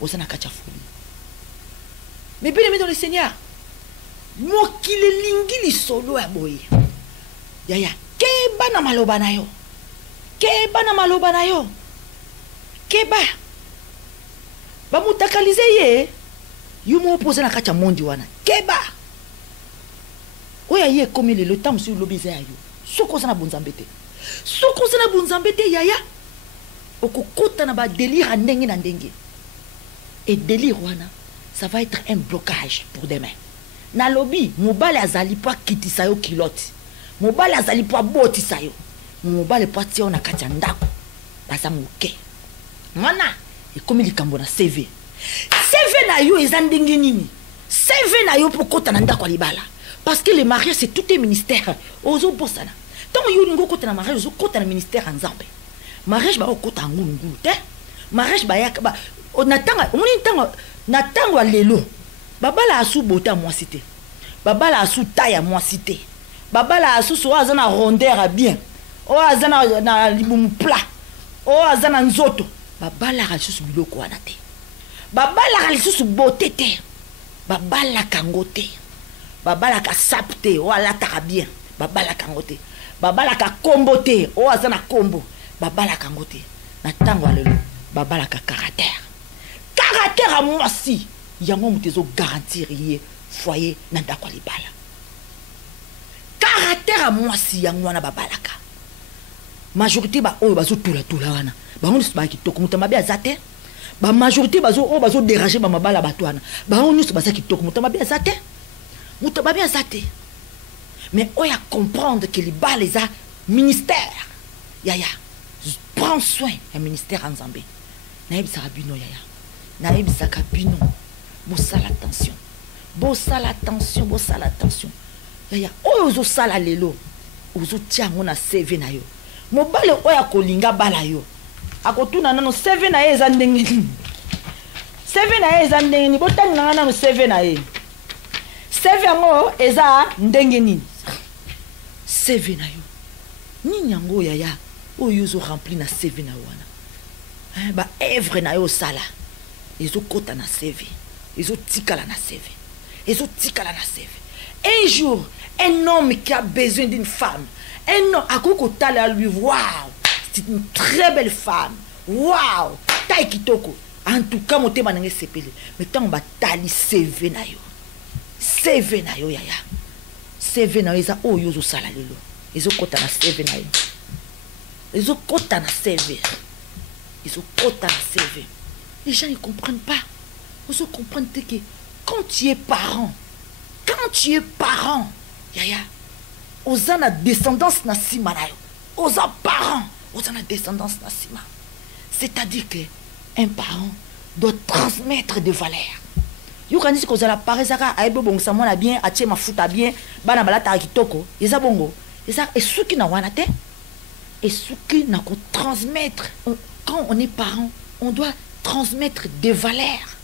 osana kacha folie. Mais bien aimé dans le Seigneur, moi qui le lingi li solo ya boye yaya keba na maloba na yo keba ba mutakalize ye yumo opose na kacha mondi wana keba oya ye komi le temps sur lobiza yo soko sana bonzambete yaya okokota na ba délire ndenge na ndenge et délire wana ça va être un blocage pour demain. Na lobby mobile azali pa kitisa yo kilote mobile azali pa botisa yo mobile pa tia na kati ya ndako baza moke mana ekomi likambo na CV na yo eza ndenge nini CV na yo pokota na ndako libala parce que le mariage c'est tout un ministère ozo bosana tant yo lingo kota na mariage ozo kota na ministère nzambe mariage ba okota ngulu te mariage ba yaka ba onatanga omoni ntango na tango lelo babala asu bota moi cité babala asu taille moi cité babala asu so azana rondeur à bien o azana na libumu plat o azana nzoto babala asu biloko wana te babala asu beauté te babala kangote babala ka sapte o ala ta bien babala kangote babala ka kombote o azana kombo babala kangote na tango lelo babala ka caractère à moi si yango mutezo garantir yé foyer na ndako libala caractère à moi si yango na babalaka majorité ba oyo bazo tula wana ba on ba kitoko mutama bia zate ba majorité bazo déranger ba mabala batwana ba on nyuso basa kitoko mutama bia zate mais oya comprendre que les bas les a ministère yaya prends soin un ministère en Zambie na yebisa bino yaya na ebisaka bino bosala attention yaya oyo sala lelo ozo tiango na CV na yo mobale oya kolinga bala yo akotuna nano CV na ye eza ndenge ni botangi na nano CV na ye CV yango eza ndenge nini CV na yo nini yango yaya oyo zo rempli na CV na wana ba œuvre na yo sala ils ont côté na CV, ils ont tikala na CV, Un jour, un homme qui a besoin d'une femme, un homme à côté à lui, waouh, c'est une très belle femme, waouh, taille kitoko. En tout cas, mon thème n'est pas mais tant on va tali CV na yo yaya, CV na yo ça oh yo sala lelo, ils ont côté na CV na yo, ils ont côté na CV. Les gens ne comprennent pas. Vous comprenez que quand tu es parent, yaya, aux a descendance na sima na yo, aux parents, aux a descendance na sima. C'est-à-dire que un parent doit transmettre des valeurs. Yo quand dit que la parezaka aibo bon ça mona bien, atie ma futa bien, bana balata kitoko, yesa bongo. Yesa et ce qui na wana te, et ce qui na ko transmettre. Quand on est parent, on doit transmettre des valeurs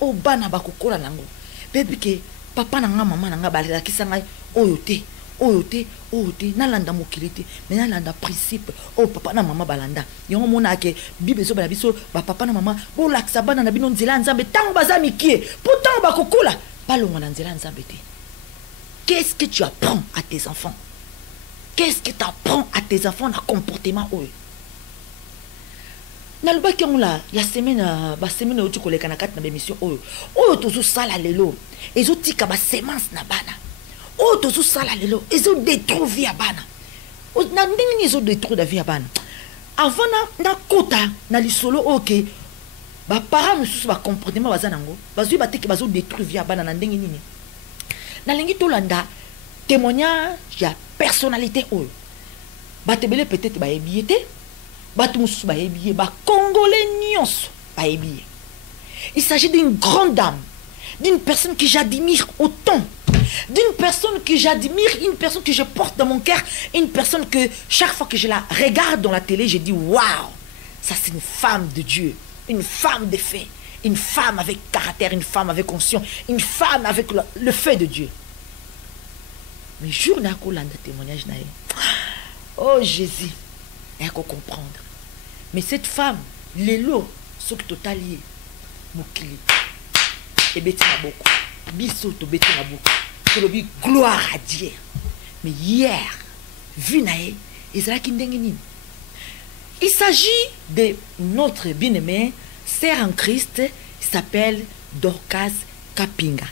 au bana bakokola nango bébé que papa nanga maman nanga balela kisanga oyote oyote nalanda mokili te mais nalanda principe oh papa na mama balanda yango mona ke bible zo bala biso ba papa na mama bo laksa bana na bino nzela nzambe tango baza mikie pourtant bakokula balonga na nzela nzambe te. Qu'est-ce que tu apprends à tes enfants? Qu'est-ce que tu apprends à tes enfants dans le comportement oyo? Nalobaki on la ya semaine ba semaine oyo tukoleka na kati na émission oyo tozo sala lelo ezo tika ba semence na bana oyo tozo sala lelo ezo détruire vie ya bana na ndenge ezo détruire la vie ya bana avant na kota na lisolo OK ba parents mususu ba comportement baza nango bazui bateki bazo détruire vie ya bana na ndenge nini na lengi tolanda témoignage ya personnalité oyo batebele peut-être ba ebiete batu mususu ba ebiye ba congolais nyonso ba ebiye. Il s'agit d'une grande dame, d'une personne que j'admire autant, d'une personne que j'admire, une personne que je porte dans mon cœur, une personne que chaque fois que je la regarde dans la télé, je dis waouh, ça c'est une femme de Dieu, une femme de fait, une femme avec caractère, une femme avec conscience, une femme avec le fait de Dieu. Mais jour n'a qu'au landa témoignage naïe. Oh Jésus, elle faut comprendre. Mais cette femme, l'élo, ce que tu as lié, Moukili, et bêti na beaucoup, biso to bêti na beaucoup, que le but gloire à Dieu. Mais hier, vu naïe, il s'agit de notre bien-aimé, sœur en Christ, qui s'appelle Dorcas Kapinga,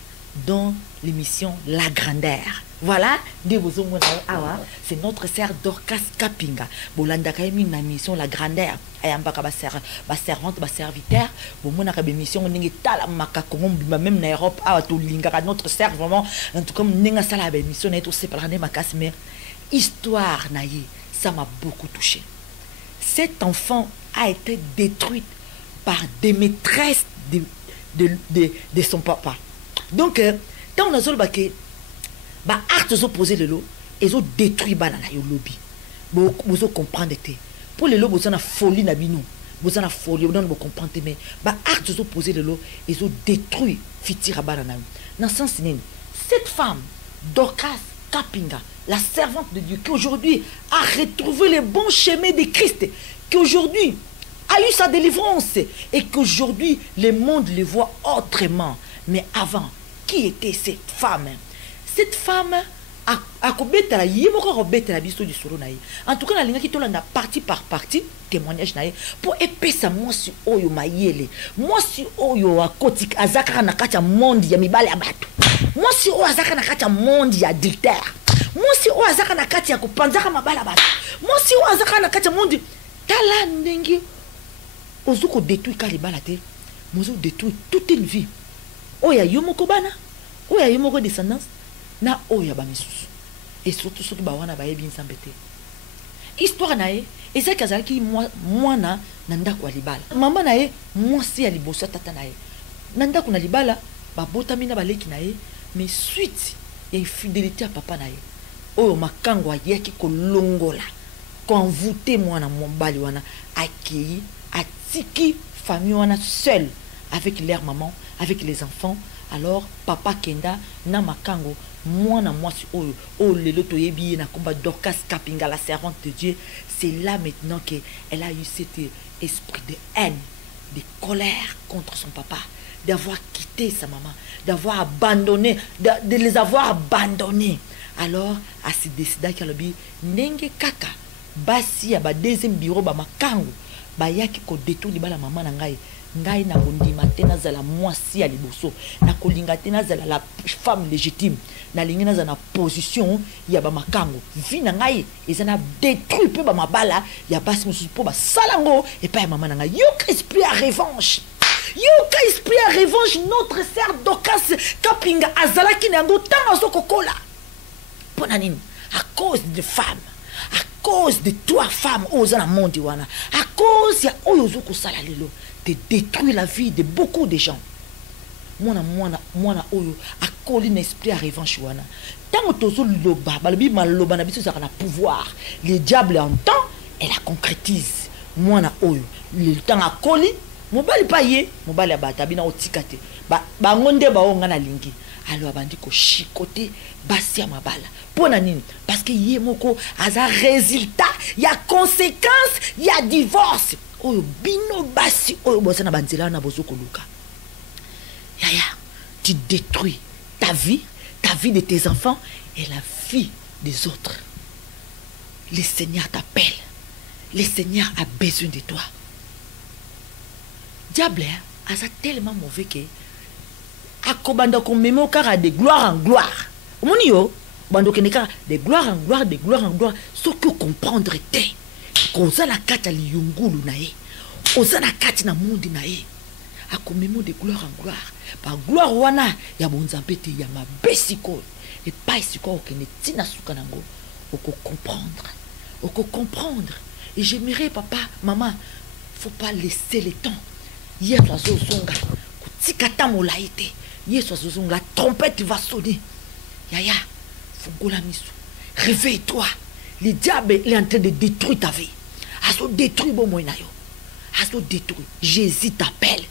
dans l'émission La Grandeur. Voilà, c'est notre sœur Dorcas Kapinga. Bolanda kaimi na mission La Grandeur. Ayambaka ba servante, ba serviteur. Bomona ka mission ningi tala makakongo même na Europe a to lingaka notre sœur vraiment en tout cas ninga sala ba mission na to séparane makas mais histoire naïe, ça m'a beaucoup touché. Cet enfant a été détruite par des maîtresses de son papa. Donc tant on a zolbake ba actes opposés de l'eau ils ont détruit banana yo lobby vous comprendre pour les lobes vous en a folie na bino vous en a folie vous ne comprendre mais ba actes opposés de l'eau ils ont détruit fitira banana dans sens cette femme Dorcas Kapinga la servante de Dieu qui aujourd'hui a retrouvé le bon chemin de Christ qui aujourd'hui a eu sa délivrance et qu'aujourd'hui le monde le voit autrement. Mais avant, qui était cette femme? Cette femme a combattu la yémoko la biso du solo naï. En tout cas, la ligne qui tolanda partie par partie témoignage naï pour épaisser moi si oyo mayele. Moi si oyo akotik azaka na kati ya monde ya mibale ya bato. Moi si oyo azaka na kati ya monde ya adultère. Moi si oyo azaka na kati ya kopanzaka mabala bato. Moi si oyo azaka na kati ya monde tala ndenge ozuko détruire kalibala te. Mozo détruire toute une vie. Oya yomoko bana. Oya yomoko descendance. Na oya ba misusu et surtout ceux qui ba wana ba yebi nzambe te histoire nae eza kazalaki mwana na ndako ya libala mama nae mwasi ya liboso tata nae na ndako na libala ba botami na baleki nae mais suite ya infidélité à papa nae oyo makango ayaki kolongola konvoute mwana mobali wana akei atiki famille wana seul avec leur maman avec les enfants. Alors papa kenda na makango mwana mwasi oyo o lelo toyebi na komba Dorcas Kapinga la servante de Dieu. C'est là maintenant que elle a eu cet esprit de haine, de colère contre son papa, d'avoir quitté sa maman, d'avoir abandonné, de les avoir abandonnés. Alors a se décida qu'elle bi nenge kaka basi ya ba deuxième bureau ba makango ba yaki ko détruire ba la maman na ngai ngai na kondima te nazala mwasi ya liboso na kolinga te nazala la femme légitime na lingi nazala na position ya ba makango vi na ngai ezana détruit pe ba mabala ya basi mususu po ba salango et pa ya mama na ngai yoka esprit à revanche notre sœur Dorcas Kapinga azalaki na ngo tanga sokokola pona nini à cause de femmes à cause de toi femme ozana monde wana à cause ya oyo zoko sala lelo de détruire la vie de beaucoup de gens. Mwana oyo akoli na esprit à revanche wana. Tango tozo loba, balobi maloba na biso za na pouvoir. Le diable entend et la concrétise. Mwana oyo, le temps akoli mobali pa ye mobali ya bata bina otika te bango nde baonga na lingi alors abandi ko chicoter basi ya mabala pona nini parce que ye moko aza résultat ya conséquence ya divorce oyo bino basi oyo bosana banzela na bozoko luka yaya tu détruis ta vie de tes enfants et la vie des autres. Le Seigneur t'appelle. Le Seigneur a besoin de toi. Diable a tellement mauvais que akobanda ko memo kara de gloire en gloire. Omoni yo bando keneka de gloire en gloire, de gloire en gloire, ce que comprendre te. Koza la kata li yungulu na ye. Oza na kati na mundi na ye. Akomemo de gloire en gloire. Par gloire wana ya bonzambete ya mabesiko. Et pas ici quoi que ne tina sukanango. Oko comprendre. Et j'aimerais papa, maman, faut pas laisser le temps. Hier la zozonga, kutikata molaite. Hier la zozonga, la trompette va sonner. Yaya, fongola misu. Réveille-toi. Le diable est en train de détruire ta vie. Aso détruit bon moinayo. Aso détruit. Jésus t'appelle.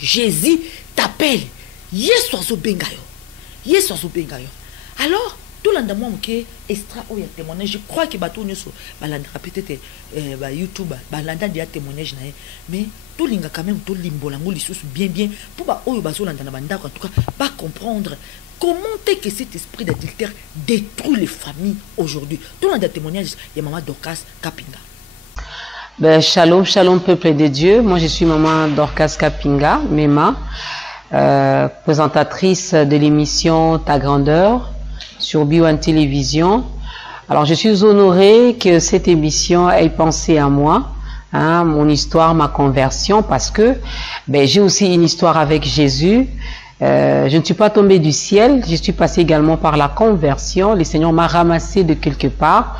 Jésus t'appelle. Yesu aso bengayo. Yesu aso bengayo. Alors, tout l'endroit qui est extra ou il y a témoignage, je crois que bateau nous balandra peut-être YouTube, balanda dia témoignage mais tout l'inga quand même tout limbolango les choses bien pour ba oyo baso landa na banda en tout cas pas comprendre comment est que cet esprit d'adultère détruit les familles aujourd'hui. Tout l'endroit témoignage, il y a maman Dorcas Kapinga. Ben, shalom, shalom peuple de Dieu. Moi je suis maman Dorcas Kapinga, Mema, présentatrice de l'émission Ta Grandeur sur B1 Télévision. Alors je suis honorée que cette émission ait pensé à moi, hein, mon histoire, ma conversion, parce que ben, j'ai aussi une histoire avec Jésus. Je ne suis pas tombée du ciel, je suis passée également par la conversion. Le Seigneur m'a ramassé de quelque part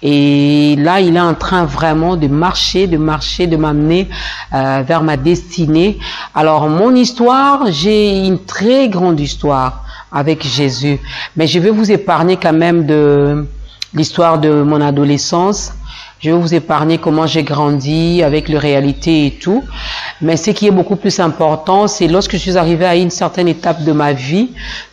et là il est en train vraiment de marcher, de m'amener vers ma destinée. Alors mon histoire, j'ai une très grande histoire avec Jésus, mais je vais vous épargner quand même de l'histoire de mon adolescence. Je vais vous épargner comment j'ai grandi avec les réalités et tout. Mais ce qui est beaucoup plus important, c'est lorsque je suis arrivée à une certaine étape de ma vie,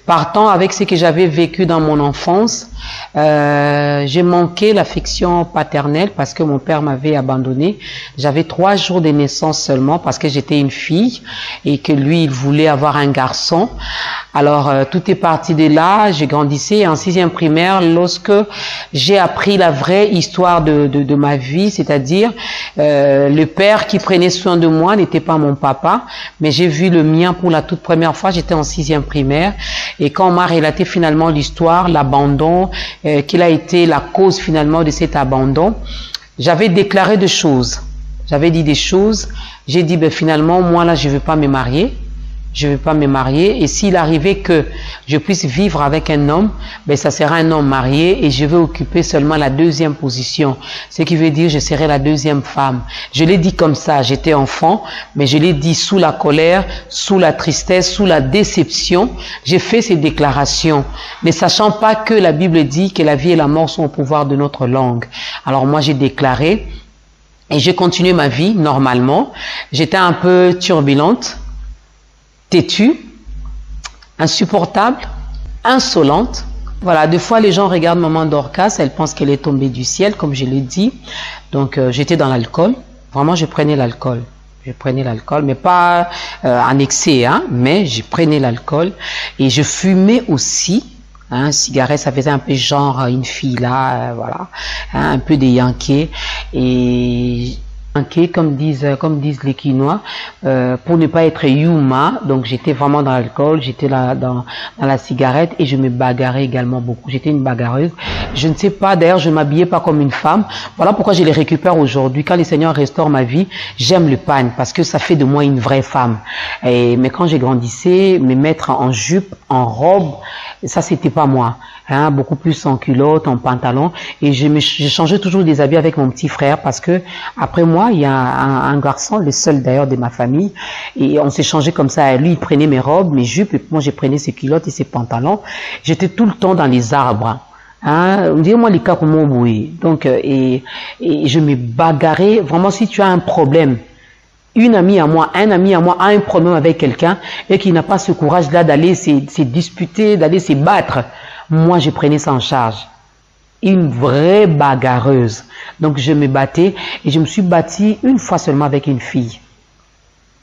partant avec ce que j'avais vécu dans mon enfance, j'ai manqué l'affection paternelle parce que mon père m'avait abandonné. J'avais 3 jours de naissance seulement parce que j'étais une fille et que lui, il voulait avoir un garçon. Alors, tout est parti de là. J'ai grandissé en 6e primaire lorsque j'ai appris la vraie histoire de ma vie, c'est-à-dire le père qui prenait soin de moi n'était pas mon papa, mais j'ai vu le mien pour la toute première fois. J'étais en 6e primaire et quand on m'a relaté finalement l'histoire, l'abandon, qu'il a été la cause finalement de cet abandon, j'avais déclaré des choses. J'avais dit des choses. J'ai dit, ben finalement, moi là, je ne veux pas me marier. Je ne veux pas me marier et s'il arrivait que je puisse vivre avec un homme, ben ça sera un homme marié et je vais occuper seulement la 2e position. Ce qui veut dire je serai la 2e femme. Je l'ai dit comme ça, j'étais enfant, mais je l'ai dit sous la colère, sous la tristesse, sous la déception. J'ai fait ces déclarations, ne sachant pas que la Bible dit que la vie et la mort sont au pouvoir de notre langue. Alors moi j'ai déclaré et j'ai continué ma vie normalement. J'étais un peu turbulente, têtue, insupportable, insolente. Voilà, des fois les gens regardent maman Dorcas, elles pensent qu'elle est tombée du ciel, comme je l'ai dit. Donc j'étais dans l'alcool. Vraiment, je prenais l'alcool. Je prenais l'alcool, mais pas en excès, hein, mais je prenais l'alcool. Et je fumais aussi. Hein, cigarette, ça faisait un peu genre une fille là, voilà, hein, un peu des Yankees. Et comme disent les Quinois, pour ne pas être Yuma, donc j'étais vraiment dans l'alcool, j'étais là dans la cigarette et je me bagarrais également beaucoup. J'étais une bagarreuse. Je ne sais pas, d'ailleurs, je ne m'habillais pas comme une femme. Voilà pourquoi je les récupère aujourd'hui. Quand le Seigneur restaure ma vie, j'aime le pagne parce que ça fait de moi une vraie femme. Mais quand j'ai grandissé, me mettre en jupe, en robe, ça c'était pas moi. Hein, beaucoup plus en culotte, en pantalon, et je changeais toujours des habits avec mon petit frère parce que après moi il y a un garçon, le seul d'ailleurs de ma famille, et on s'est changé comme ça. Lui il prenait mes robes, mes jupes, et moi je prenais ses culottes et ses pantalons. J'étais tout le temps dans les arbres. Hein, on dit moi les cas comme donc et je me bagarrais vraiment. Si tu as un problème une amie à moi, un ami à moi a un problème avec quelqu'un et qui n'a pas ce courage-là d'aller se disputer, d'aller se battre, moi je prenais ça en charge. Une vraie bagarreuse. Donc je me battais et je me suis bâtie une fois seulement avec une fille.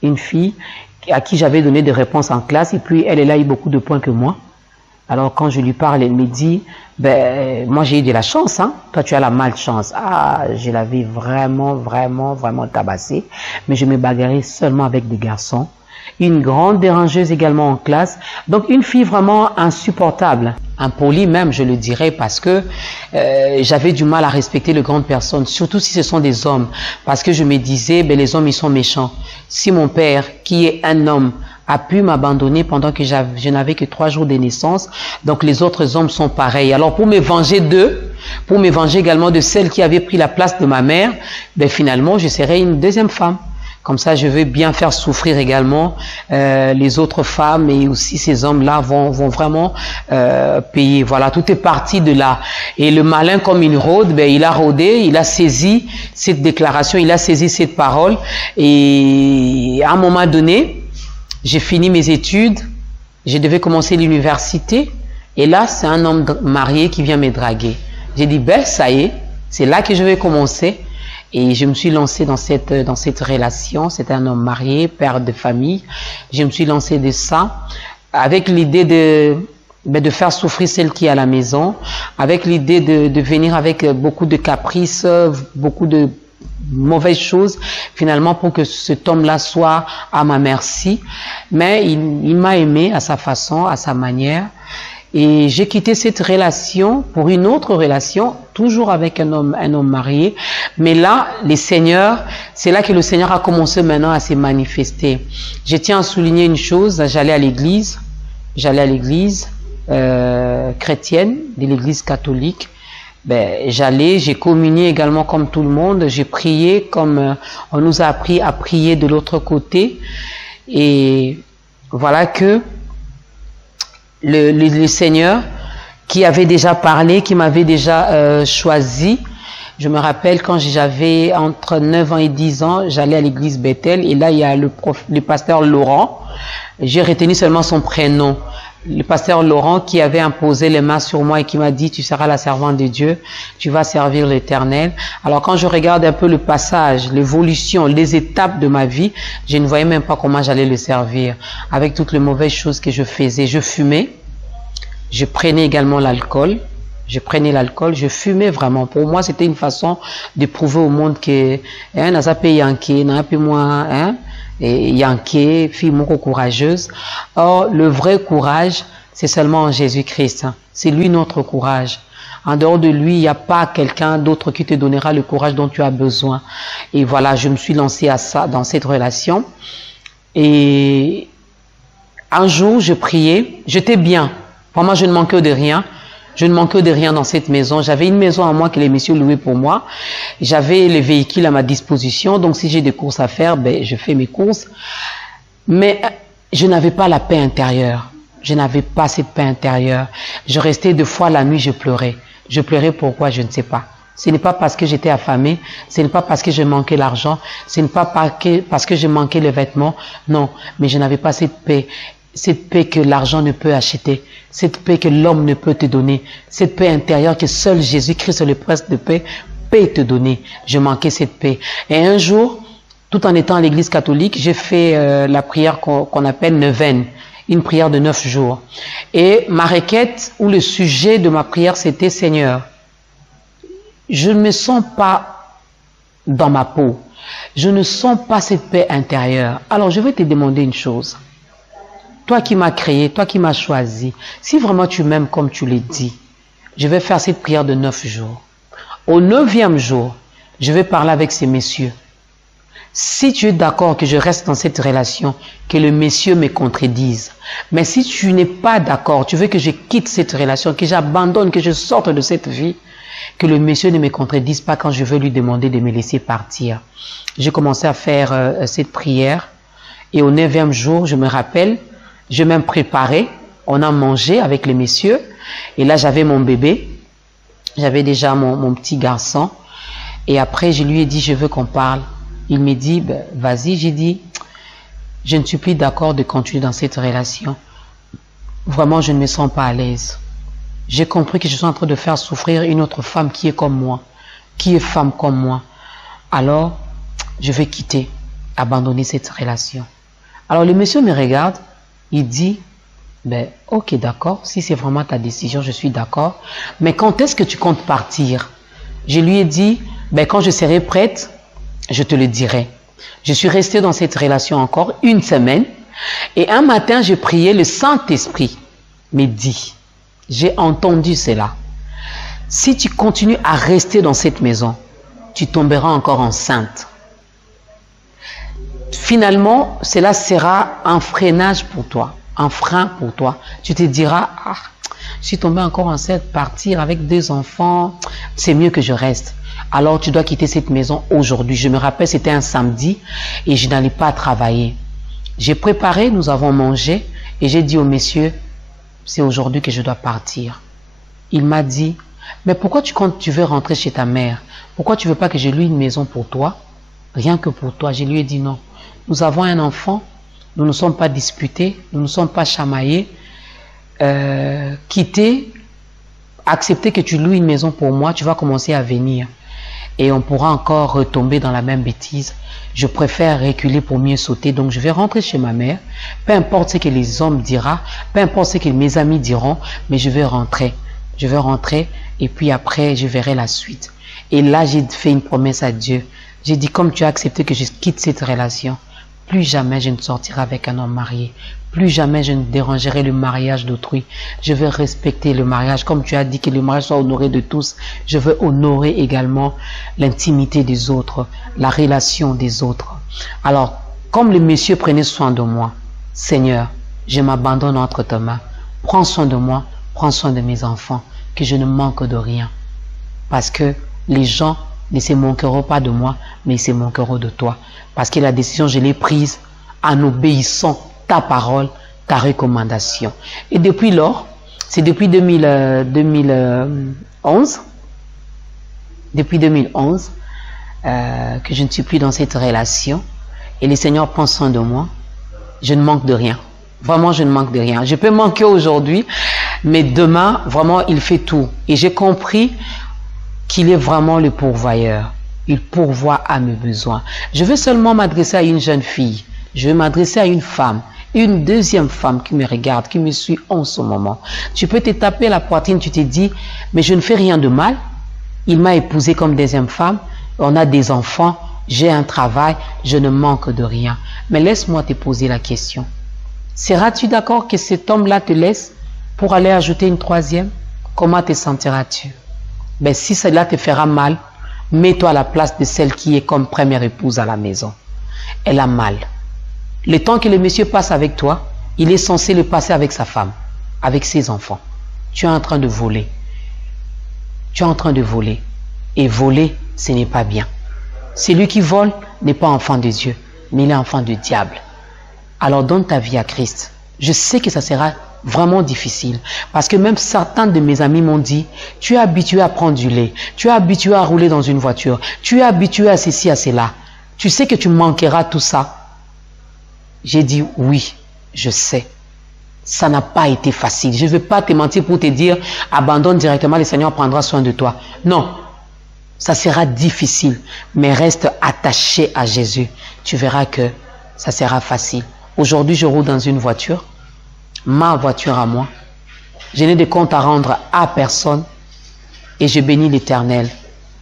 Une fille à qui j'avais donné des réponses en classe et puis elle a eu beaucoup de points que moi. Alors quand je lui parle, elle me dit, ben moi j'ai eu de la chance, hein. Toi tu as la malchance. Ah, je l'avais vraiment tabassée. Mais je me bagarrais seulement avec des garçons. Une grande dérangeuse également en classe. Donc une fille vraiment insupportable. Impolie même, je le dirais, parce que j'avais du mal à respecter les grandes personnes, surtout si ce sont des hommes. Parce que je me disais, ben les hommes ils sont méchants. Si mon père, qui est un homme, a pu m'abandonner pendant que je n'avais que 3 jours de naissance, donc les autres hommes sont pareils. Alors pour me venger d'eux, pour me venger également de celle qui avait pris la place de ma mère, ben finalement je serai une deuxième femme. Comme ça, je veux bien faire souffrir également les autres femmes et aussi ces hommes-là vont vraiment payer. Voilà, tout est parti de là. Et le malin comme il rôde, ben, il a rôdé, il a saisi cette déclaration, il a saisi cette parole. Et à un moment donné, j'ai fini mes études, je devais commencer l'université. Et là, c'est un homme marié qui vient me draguer. J'ai dit, ben ça y est, c'est là que je vais commencer. Et je me suis lancée dans cette relation. C'est un homme marié, père de famille. Je me suis lancée de ça avec l'idée de faire souffrir celle qui est à la maison, avec l'idée de venir avec beaucoup de caprices, beaucoup de mauvaises choses, finalement pour que cet homme-là soit à ma merci. Mais il m'a aimé à sa façon, à sa manière. Et j'ai quitté cette relation pour une autre relation, toujours avec un homme marié. Mais là, c'est là que le Seigneur a commencé maintenant à se manifester. Je tiens à souligner une chose, j'allais à l'église chrétienne, de l'église catholique. Ben, j'ai communié également comme tout le monde, j'ai prié comme on nous a appris à prier de l'autre côté. Et voilà que le Seigneur qui avait déjà parlé, qui m'avait déjà choisi. Je me rappelle quand j'avais entre 9 ans et 10 ans, j'allais à l'église Bethel et là il y a le pasteur Laurent. J'ai retenu seulement son prénom. Le pasteur Laurent qui avait imposé les mains sur moi et qui m'a dit, tu seras la servante de Dieu, tu vas servir l'Éternel. Alors quand je regarde un peu le passage, l'évolution, les étapes de ma vie, je ne voyais même pas comment j'allais le servir. Avec toutes les mauvaises choses que je faisais, je fumais, je prenais également l'alcool, je fumais vraiment. Pour moi, c'était une façon de prouver au monde que n'a pas yanké, n'a pas moi, et yanké, fille beaucoup courageuse. Or, le vrai courage, c'est seulement en Jésus-Christ. C'est lui notre courage. En dehors de lui, il n'y a pas quelqu'un d'autre qui te donnera le courage dont tu as besoin. Et voilà, je me suis lancée à ça, dans cette relation. Et un jour, je priais, j'étais bien. Vraiment, je ne manquais de rien. Je ne manquais de rien dans cette maison. J'avais une maison à moi que les messieurs louaient pour moi. J'avais les véhicules à ma disposition. Donc, si j'ai des courses à faire, ben, je fais mes courses. Mais je n'avais pas la paix intérieure. Je n'avais pas cette paix intérieure. Je restais 2 fois la nuit, je pleurais. Je pleurais pourquoi, je ne sais pas. Ce n'est pas parce que j'étais affamée. Ce n'est pas parce que je manquais l'argent. Ce n'est pas parce que je manquais les vêtements. Non, mais je n'avais pas cette paix. Cette paix que l'argent ne peut acheter, cette paix que l'homme ne peut te donner, cette paix intérieure que seul Jésus-Christ, le prince de paix, peut te donner. Je manquais cette paix. Et un jour, tout en étant à l'église catholique, j'ai fait la prière qu'on appelle neuvaine, une prière de 9 jours. Et ma requête ou le sujet de ma prière, c'était « Seigneur, je ne me sens pas dans ma peau, je ne sens pas cette paix intérieure. Alors je vais te demander une chose. Toi qui m'as créé, toi qui m'as choisi, si vraiment tu m'aimes comme tu l'as dit, je vais faire cette prière de 9 jours. Au 9e jour, je vais parler avec ces messieurs. Si tu es d'accord que je reste dans cette relation, que les messieurs me contredisent. Mais si tu n'es pas d'accord, tu veux que je quitte cette relation, que j'abandonne, que je sorte de cette vie, que le monsieur ne me contredise pas quand je veux lui demander de me laisser partir. J'ai commencé à faire cette prière et au 9e jour, je me rappelle, je m'ai préparé, on a mangé avec les messieurs et là j'avais mon bébé, j'avais déjà mon petit garçon et après je lui ai dit je veux qu'on parle. Il me dit, ben, vas-y. J'ai dit, je ne suis plus d'accord de continuer dans cette relation. Vraiment, je ne me sens pas à l'aise. J'ai compris que je suis en train de faire souffrir une autre femme qui est comme moi, qui est femme comme moi. Alors, je vais quitter, abandonner cette relation. Alors, le monsieur me regarde, il dit, ben, ok, d'accord, si c'est vraiment ta décision, je suis d'accord. Mais quand est-ce que tu comptes partir? Je lui ai dit, ben, quand je serai prête, je te le dirai. Je suis restée dans cette relation encore une semaine. Et un matin, j'ai prié, le Saint-Esprit me dit, j'ai entendu cela. Si tu continues à rester dans cette maison, tu tomberas encore enceinte. Finalement, cela sera un freinage pour toi, un frein pour toi. Tu te diras, ah, je suis tombée encore enceinte, partir avec 2 enfants, c'est mieux que je reste. Alors tu dois quitter cette maison aujourd'hui. Je me rappelle, c'était un samedi et je n'allais pas travailler. J'ai préparé, nous avons mangé et j'ai dit au monsieur, c'est aujourd'hui que je dois partir. Il m'a dit, mais pourquoi tu veux rentrer chez ta mère? Pourquoi tu veux pas que je loue une maison pour toi? Rien que pour toi. Je lui ai dit non. Nous avons un enfant, nous ne sommes pas disputés, nous ne sommes pas chamaillés. Quitter, accepter que tu loues une maison pour moi, tu vas commencer à venir. Et on pourra encore retomber dans la même bêtise. Je préfère reculer pour mieux sauter. Donc je vais rentrer chez ma mère. Peu importe ce que les hommes diront, peu importe ce que mes amis diront, mais je vais rentrer. Je vais rentrer et puis après je verrai la suite. Et là j'ai fait une promesse à Dieu. J'ai dit, comme tu as accepté que je quitte cette relation, plus jamais je ne sortirai avec un homme marié. Plus jamais je ne dérangerai le mariage d'autrui. Je veux respecter le mariage. Comme tu as dit que le mariage soit honoré de tous, je veux honorer également l'intimité des autres, la relation des autres. Alors, comme le monsieur prenait soin de moi, Seigneur, je m'abandonne entre tes mains. Prends soin de moi, prends soin de mes enfants, que je ne manque de rien. Parce que les gens ne se manqueront pas de moi, mais ils se manqueront de toi. Parce que la décision, je l'ai prise en obéissant ta parole, ta recommandation. Et depuis lors, c'est depuis 2011, depuis 2011, que je ne suis plus dans cette relation. Et le Seigneur prend soin de moi. Je ne manque de rien. Vraiment, je ne manque de rien. Je peux manquer aujourd'hui, mais demain, vraiment, il fait tout. Et j'ai compris qu'il est vraiment le pourvoyeur. Il pourvoit à mes besoins. Je veux seulement m'adresser à une jeune fille. Je veux m'adresser à une femme. Une deuxième femme qui me regarde, qui me suit en ce moment. Tu peux te taper la poitrine, tu te dis, mais je ne fais rien de mal. Il m'a épousée comme deuxième femme. On a des enfants. J'ai un travail. Je ne manque de rien. Mais laisse-moi te poser la question. Seras-tu d'accord que cet homme-là te laisse pour aller ajouter une troisième? Comment te sentiras-tu? Ben, si cela te fera mal, mets-toi à la place de celle qui est comme première épouse à la maison. Elle a mal. Le temps que le monsieur passe avec toi, il est censé le passer avec sa femme, avec ses enfants. Tu es en train de voler. Tu es en train de voler. Et voler, ce n'est pas bien. Celui qui vole n'est pas enfant de Dieu, mais il est enfant du diable. Alors donne ta vie à Christ. Je sais que ça sera vraiment difficile. Parce que même certains de mes amis m'ont dit, tu es habitué à prendre du lait, tu es habitué à rouler dans une voiture, tu es habitué à ceci, à cela. Tu sais que tu manqueras tout ça. J'ai dit oui, je sais. Ça n'a pas été facile. Je ne veux pas te mentir pour te dire, abandonne directement, le Seigneur prendra soin de toi. Non, ça sera difficile, mais reste attaché à Jésus. Tu verras que ça sera facile. Aujourd'hui, je roule dans une voiture, ma voiture à moi. Je n'ai de compte à rendre à personne et je bénis l'Éternel.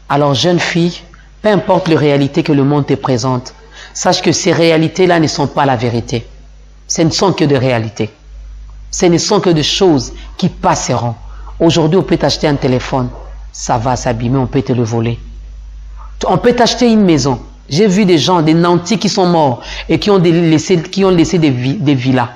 Alors, jeune fille, peu importe les réalités que le monde te présente, sache que ces réalités-là ne sont pas la vérité. Ce ne sont que des réalités. Ce ne sont que des choses qui passeront. Aujourd'hui, on peut t'acheter un téléphone. Ça va s'abîmer, on peut te le voler. On peut t'acheter une maison. J'ai vu des gens, des nantis qui sont morts et qui ont laissé des villas.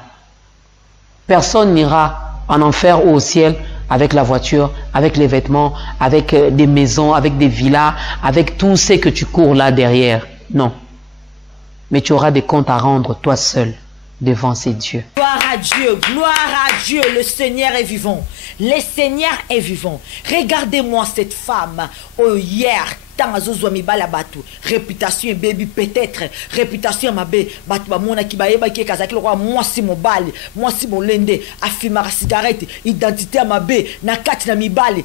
Personne n'ira en enfer ou au ciel avec la voiture, avec les vêtements, avec des maisons, avec des villas, avec tout ce que tu cours là derrière. Non. Mais tu auras des comptes à rendre toi seul devant ces dieux. Gloire à Dieu, le Seigneur est vivant. Le Seigneur est vivant. Regardez-moi cette femme. Oh, hier, tant azozwa mibala batu réputation baby peut-être réputation mabe batu ba mona ki bayeba ki kazaki lokwa mwasi mobali mwasi molende afimaka cigarette identité mabe na kati na mibali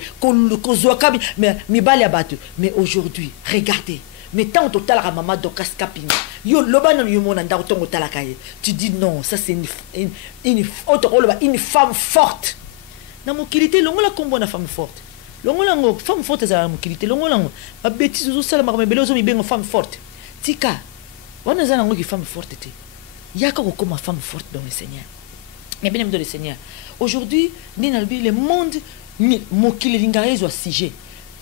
kozwa kabi mais mibali batu mais aujourd'hui regardez mais tant total à maman Dorcas Kapinga yo lobana yo mona ndako tongo talakaye tu dis non ça c'est une femme forte na mokilité longola kombo na femme forte longola ngo femme forte za mokilité longola ngo ba bêtise zo sala makame zo mi bengo femme forte tika wana za ngo ki femme forte te yaka ko comme femme forte dans le Seigneur mais bien dans le Seigneur aujourd'hui le monde mokili lingare zo sujet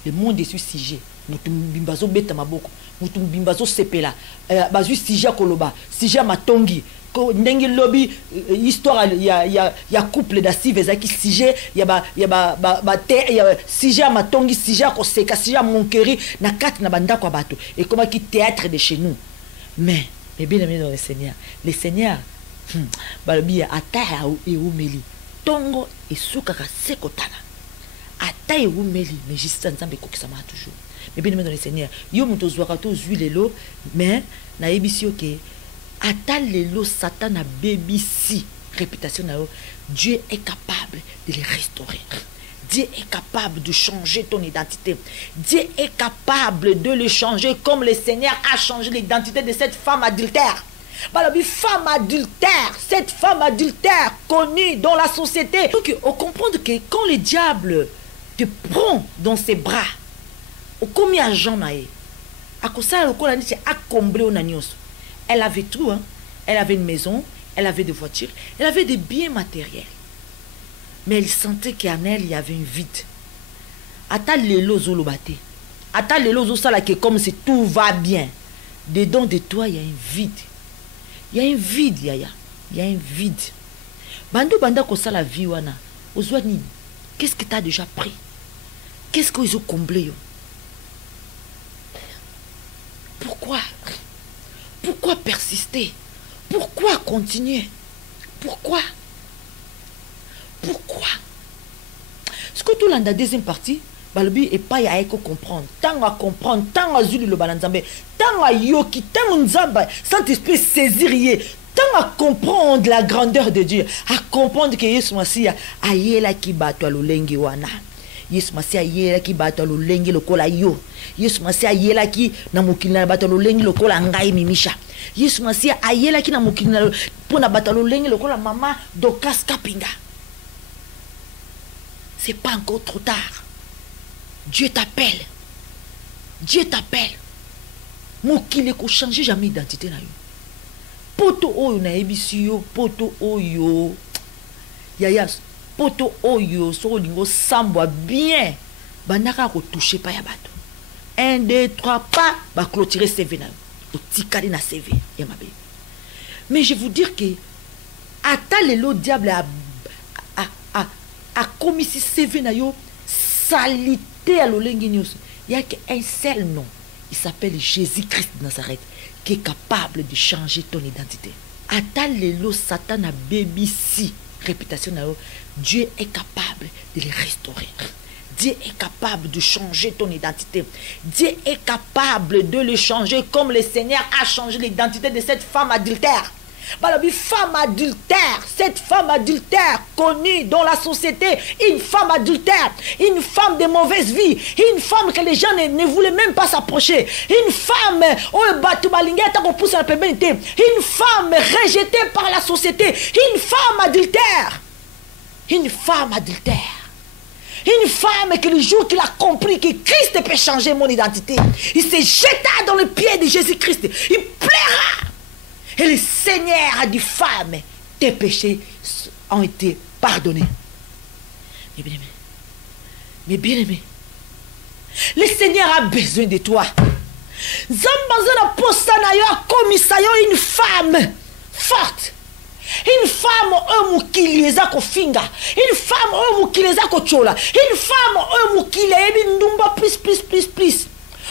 le monde est sur sujet mutumbimbazo beta maboko mutumbimbazo sepela bazu sujet koloba sujet matongi ndenge lobby histoire ya couple d'asive ezaki sujet ya sujet matongi sujet ko seka sujet monkeri na kati na bandako bato et comment qui théâtre de chez nous mais bien aimé dans le Seigneur balobi ata e umeli tongo esuka ka sekotana ata e umeli mais juste nzambe kokisama toujours mais bien aimé dans le Seigneur yo muto zwaka to zwi lelo mais na yebisi oke ata lelo Satan a BBC réputation na yo Dieu est capable de les restaurer. Dieu est capable de changer ton identité. Dieu est capable de le changer comme le Seigneur a changé l'identité de cette femme adultère. Femme adultère, cette femme adultère connue dans la société. Donc on comprend que quand le diable te prend dans ses bras, combien de gens naïe, à cause ça le a dit à combler au nanios. Elle avait tout, hein. Elle avait une maison, elle avait des voitures, elle avait des biens matériels. Mais elle sentait qu'en elle, il y avait un vide. Ata lelo zolobate. Ata lelo zosala que comme si tout va bien. Dedans de toi, il y a un vide. Il y a un vide, Yaya. Il y a un vide. Bando banda kosa la vie wana. Ozwani, qu'est-ce que tu as déjà pris? Qu'est-ce qu'ils ont comblé? Pourquoi? Pourquoi persister? Pourquoi continuer? Pourquoi? Pourquoi? Ce que tout le monde a deuxième partie, balobi et pas ya eko comprendre. Tant à comprendre, tant à zulu le balanzambe, tant à yoki, tant à nzamba, Saint-Esprit saisir, tant à comprendre la grandeur de Dieu, à comprendre que Yesu Masia a yela ki bato alulengi wana. Yesu Masia yela ki bato alulengi lokola yo. Yesu Masia yela ki na mokili na bato alulengi lokola ngai mimisha. Yesu Masia ayela ki na mokili na pona bato alulengi lokola mama Dorcas Kapinga. C'est pas encore trop tard. Dieu t'appelle. Dieu t'appelle. Mokili ko changer jamais d'identité na yo. Poto oyo na ebisi yo, poto oyo. Yaya, poto oyo so lingo sambwa bien. Bandaka ko toucher pa ya bato. 1 2 3 pas ba clôturer CV na yo. Otikali na CV ya mabe. Mais je vous dire que ata lelo diable a commis si CV na yo salité à l'olengi nyos. Il y a qu'un seul nom. Il s'appelle Jésus-Christ de Nazareth qui est capable de changer ton identité. Ata lelo Satan a BBC réputation na yo. Dieu est capable de les restaurer. Dieu est capable de changer ton identité. Dieu est capable de le changer comme le Seigneur a changé l'identité de cette femme adultère. Femme adultère, cette femme adultère connue dans la société, une femme adultère, une femme de mauvaise vie, une femme que les gens ne voulaient même pas s'approcher, une femme une femme rejetée par la société, une femme adultère, une femme adultère. Une femme que le jour qu'il a compris que Christ peut changer mon identité, il se jeta dans le pied de Jésus-Christ. Il plaira. Et le Seigneur a dit, femme, tes péchés ont été pardonnés. Mais bien aimé, le Seigneur a besoin de toi. Zambazana posanayo a commis une femme forte. Une femme mukili ezako finga, une femme mukili ezako chola, une femme mukili ebindumba plus.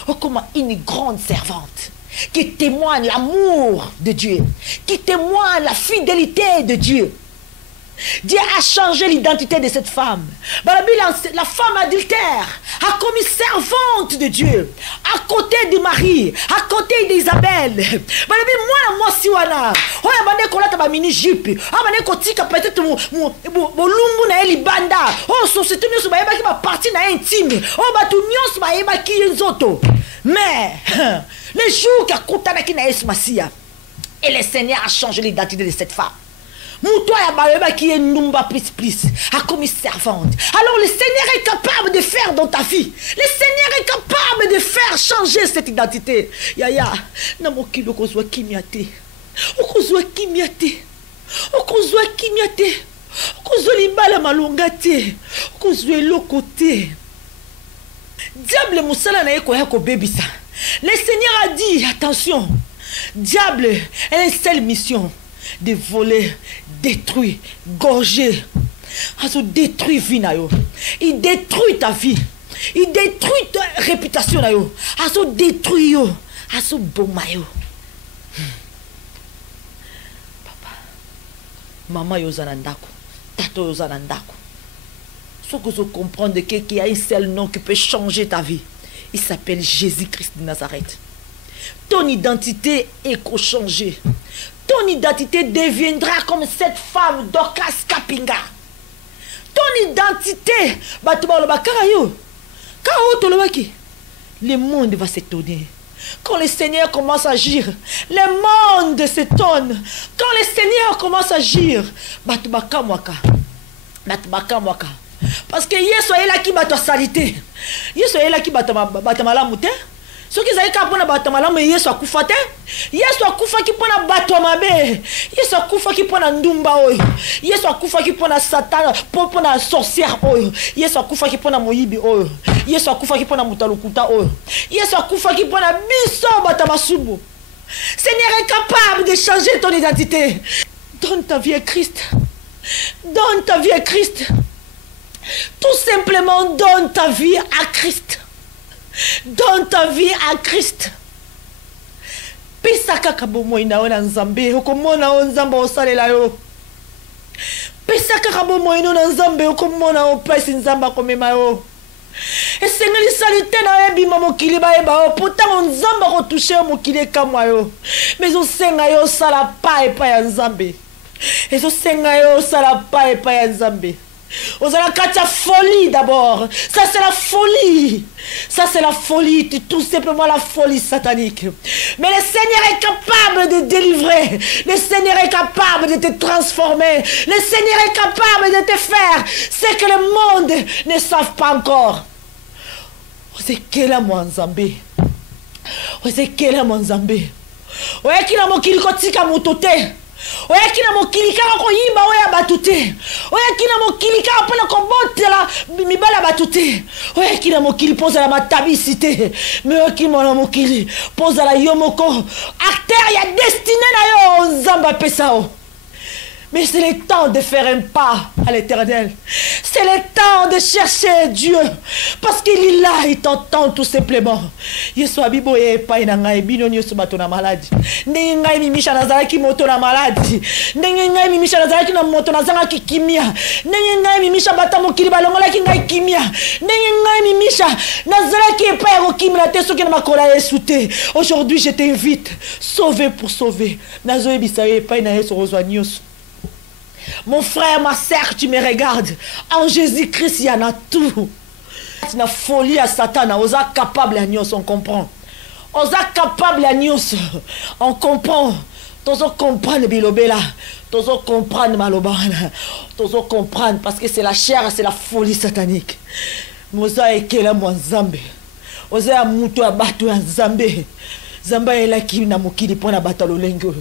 Oh, comme une grande servante qui témoigne l'amour de Dieu, qui témoigne la fidélité de Dieu. Dieu a changé l'identité de cette femme. La femme adultère a commis servante de Dieu à côté de Marie, à côté d'Isabelle. Moi si wana, oya bande kolata ba mini jupe, abane kotika peut-être mon lumbu na libanda. Oh société nyoso ba yeba ki ba partie na intime. Oh ba tu nyoso ba yeba ki nzoto. Mais le jour qu'a kutana ki na Yesu Masia, et le Seigneur a changé l'identité de cette femme. Moutoua ya baleba qui est numba plus a commis servante. Alors le Seigneur est capable de faire dans ta vie. Le Seigneur est capable de faire changer cette identité. Yaya, na mokilo kozwa kimiate. Okozwa kimiate. Okozwa kimiate. Okozwa libala malonga te. Okozwa eloko te. Diable musala na yeko yako bebisa. Le Seigneur a dit attention. Diable a une seule mission. De voler, détruire, gorger. Il détruit vie. Il détruit ta vie. Il détruit ta réputation. Il détruit. Il bomba. Papa, maman yozanandako, tato yozanandako. Il faut que vous compreniez qu'il y a un seul nom qui peut changer ta vie. Il s'appelle Jésus-Christ de Nazareth. Ton identité est changée. Ton identité deviendra comme cette femme Dorcas Kapinga. Ton identité, le monde va s'étonner. Quand le Seigneur commence à agir, le monde s'étonne. Quand le Seigneur commence à agir, parce que Yesu est là qui bat ta salité. Yesu est là qui bat ta malamute. Ce qui est là pour battre malamu Yesu akufa te. Yesu akufa ki pona bato mabe. Yesu akufa ki pona ndumba oyo. Yesu akufa ki pona Satan, pona sorcière oyo. Yesu akufa ki pona moyibi oyo. Yesu akufa ki pona mutalukuta oyo. Yesu akufa ki pona biso bata masubu. Seigneur est capable de changer ton identité. Donne ta vie à Christ. Donne ta vie à Christ. Tout simplement donne ta vie à Christ. Donne ta vie à Christ. Pisaka kabomo inaona nzambe okomona onzamba osalela yo. Pisaka kabomo inaona nzambe okomona opesi nzamba komema yo. Esengeli salite na ebima mokili ba eba o pourtant nzamba ko toucher mokili kamwa yo. Mais osenga yo sala pa epa ya nzambe. Ezosenga yo sala pa epa ya nzambe. Aux la folie d'abord. Ça c'est la folie. Ça c'est la folie. Tout simplement la folie satanique. Mais le Seigneur est capable de délivrer. Le Seigneur est capable de te transformer. Le Seigneur est capable de te faire ce que le monde ne savent pas encore. C'est quel est mon Zambé. C'est quel est mon Zambé. Ouais qui n'a mon kilikotika motote. Oya kina mokilika ko yimba oya batute. Oya kina mokilika apona ko botela mibala batute. Oya kina mokili poza la matabisite. Mais oya kina mokili poza la yomoko. Acteur ya destiné na yo nzamba pesao. Mais c'est le temps de faire un pas à l'Éternel. C'est le temps de chercher Dieu. Parce qu'il est là, il t'entend tout simplement. Yesu abibo ye pa inanga bino nyoso bato na maladie. Ndenge ngai mimisha nazalaki moto na maladie. Ndenge ngai mimisha nazalaki na moto nazanga kimia. Ndenge ngai mimisha bata mokili balongola ki ngai kimia. Ndenge ngai mimisha nazalaki epa ya kokimila te soki na makola Yesu te. Aujourd'hui je t'invite, sauver pour sauver. Nazo ebisa ye pa na Yesu rozwa nyoso. Mon frère, ma sœur, tu me regardes. En Jésus-Christ, il y en a tout. La folie à Satan, on est capable à nous, on comprend. On est capable à nous, on comprend. Tous on comprend bilobela, tous on comprend malobana, tous on comprend parce que c'est la chair, c'est la folie satanique. Moza ekela mo nzambe. Oza ya mutu abatu ya nzambe. Nzamba ela ki na mokili pona batalo lengo.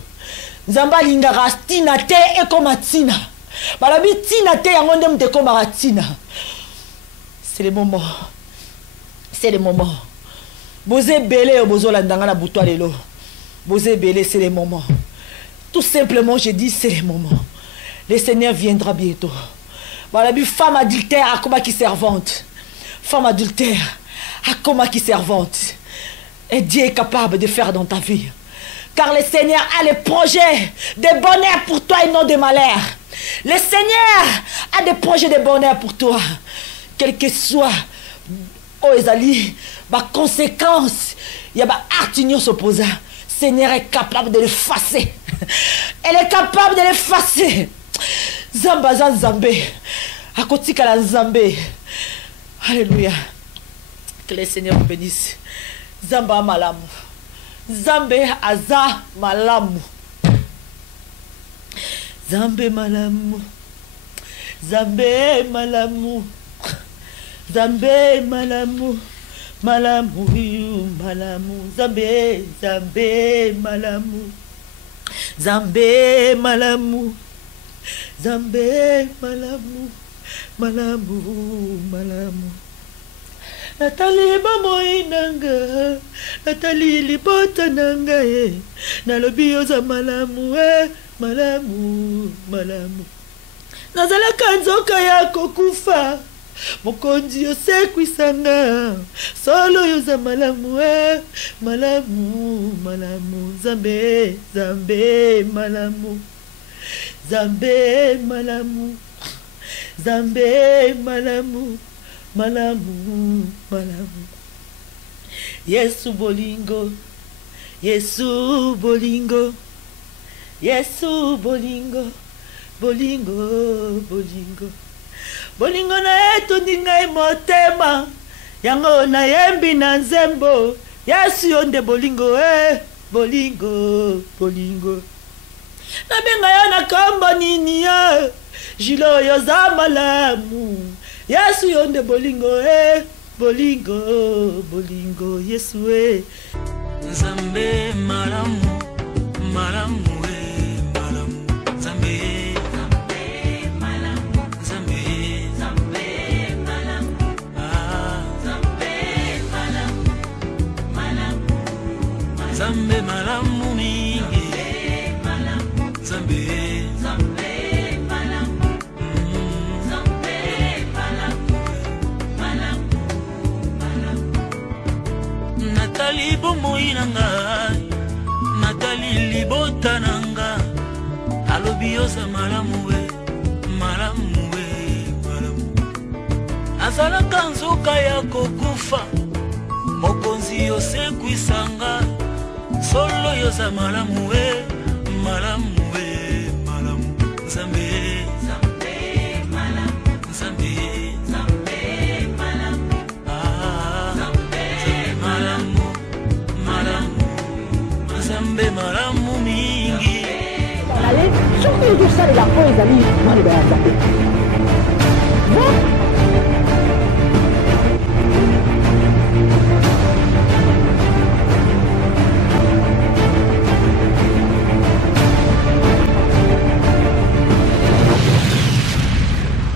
Nzamba lingara tina te ekoma tina. Balabi tina te yango nde mte koma tina. C'est le moment. C'est le moment. Bozé belé bozo landanga na butwa lelo. Bozé belé c'est le moment. Tout simplement je dis c'est le moment. Le Seigneur viendra bientôt. Balabi femme adultère akoma ki servante. Femme adultère akoma ki servante. Et Dieu est capable de faire dans ta vie. Car le Seigneur a le projet de bonheur pour toi et non de malheur. Le Seigneur a des projets de bonheur pour toi. Quel que soit Ezali, ma conséquence, il y a ma Artignon s'opposa. Seigneur est capable de l'effacer. Elle est capable de l'effacer. Zamba Zambé. Akotika la Zambé. Alléluia. Que le Seigneur vous bénisse. Zamba malamu. Zambé aza malamu. Zambé malamu. Zambé malamu. Zambé malamu. Malamu malamu. Zambé Zambé malamu. Zambé malamu. Zambé malamu. Malamu malamu. Nathalie Bamoy nanga, Nathalie libota nanga nalobi oza malamu malamu malamu. Nazala kanzoka ya kokufa, mokonzi osekwisanga, solo yoza malamu malamu malamu. Zambe Zambe malamu, Zambe malamu, Zambe malamu. Malamu, malamu. Yesu bolingo, Yesu bolingo, Yesu bolingo, bolingo, bolingo. Bolingo na etu ndinga motema, yango na yembi na nzembo. Yesu yonde bolingo, bolingo, bolingo. Na benga ya na kombo nini ya, jilo yoza malamu. Yesu yonde bolingo bolingo bolingo Yesu Zambe malamu malamu malamu. Zambe Zambe malamu. Zambe Zambe malamu. Ah Zambe malamu malamu. Zambe malamu mingi. Zambe Zambe malamu. Nathalie Bamoy nanga, Nathalie libota nanga, alobi oza malamu malamu malamu. Azalaka nzoka ya kokufa, mokonzi osekwisanga, solo yoza malamu malamu malamu. Zambe Zambe malamu. Zambe Zambe malamu. Ah Zambe malamu malamu. Zambe malamu mingi. Allez, surtout tout ça, la foi, les amis, moi, les gars,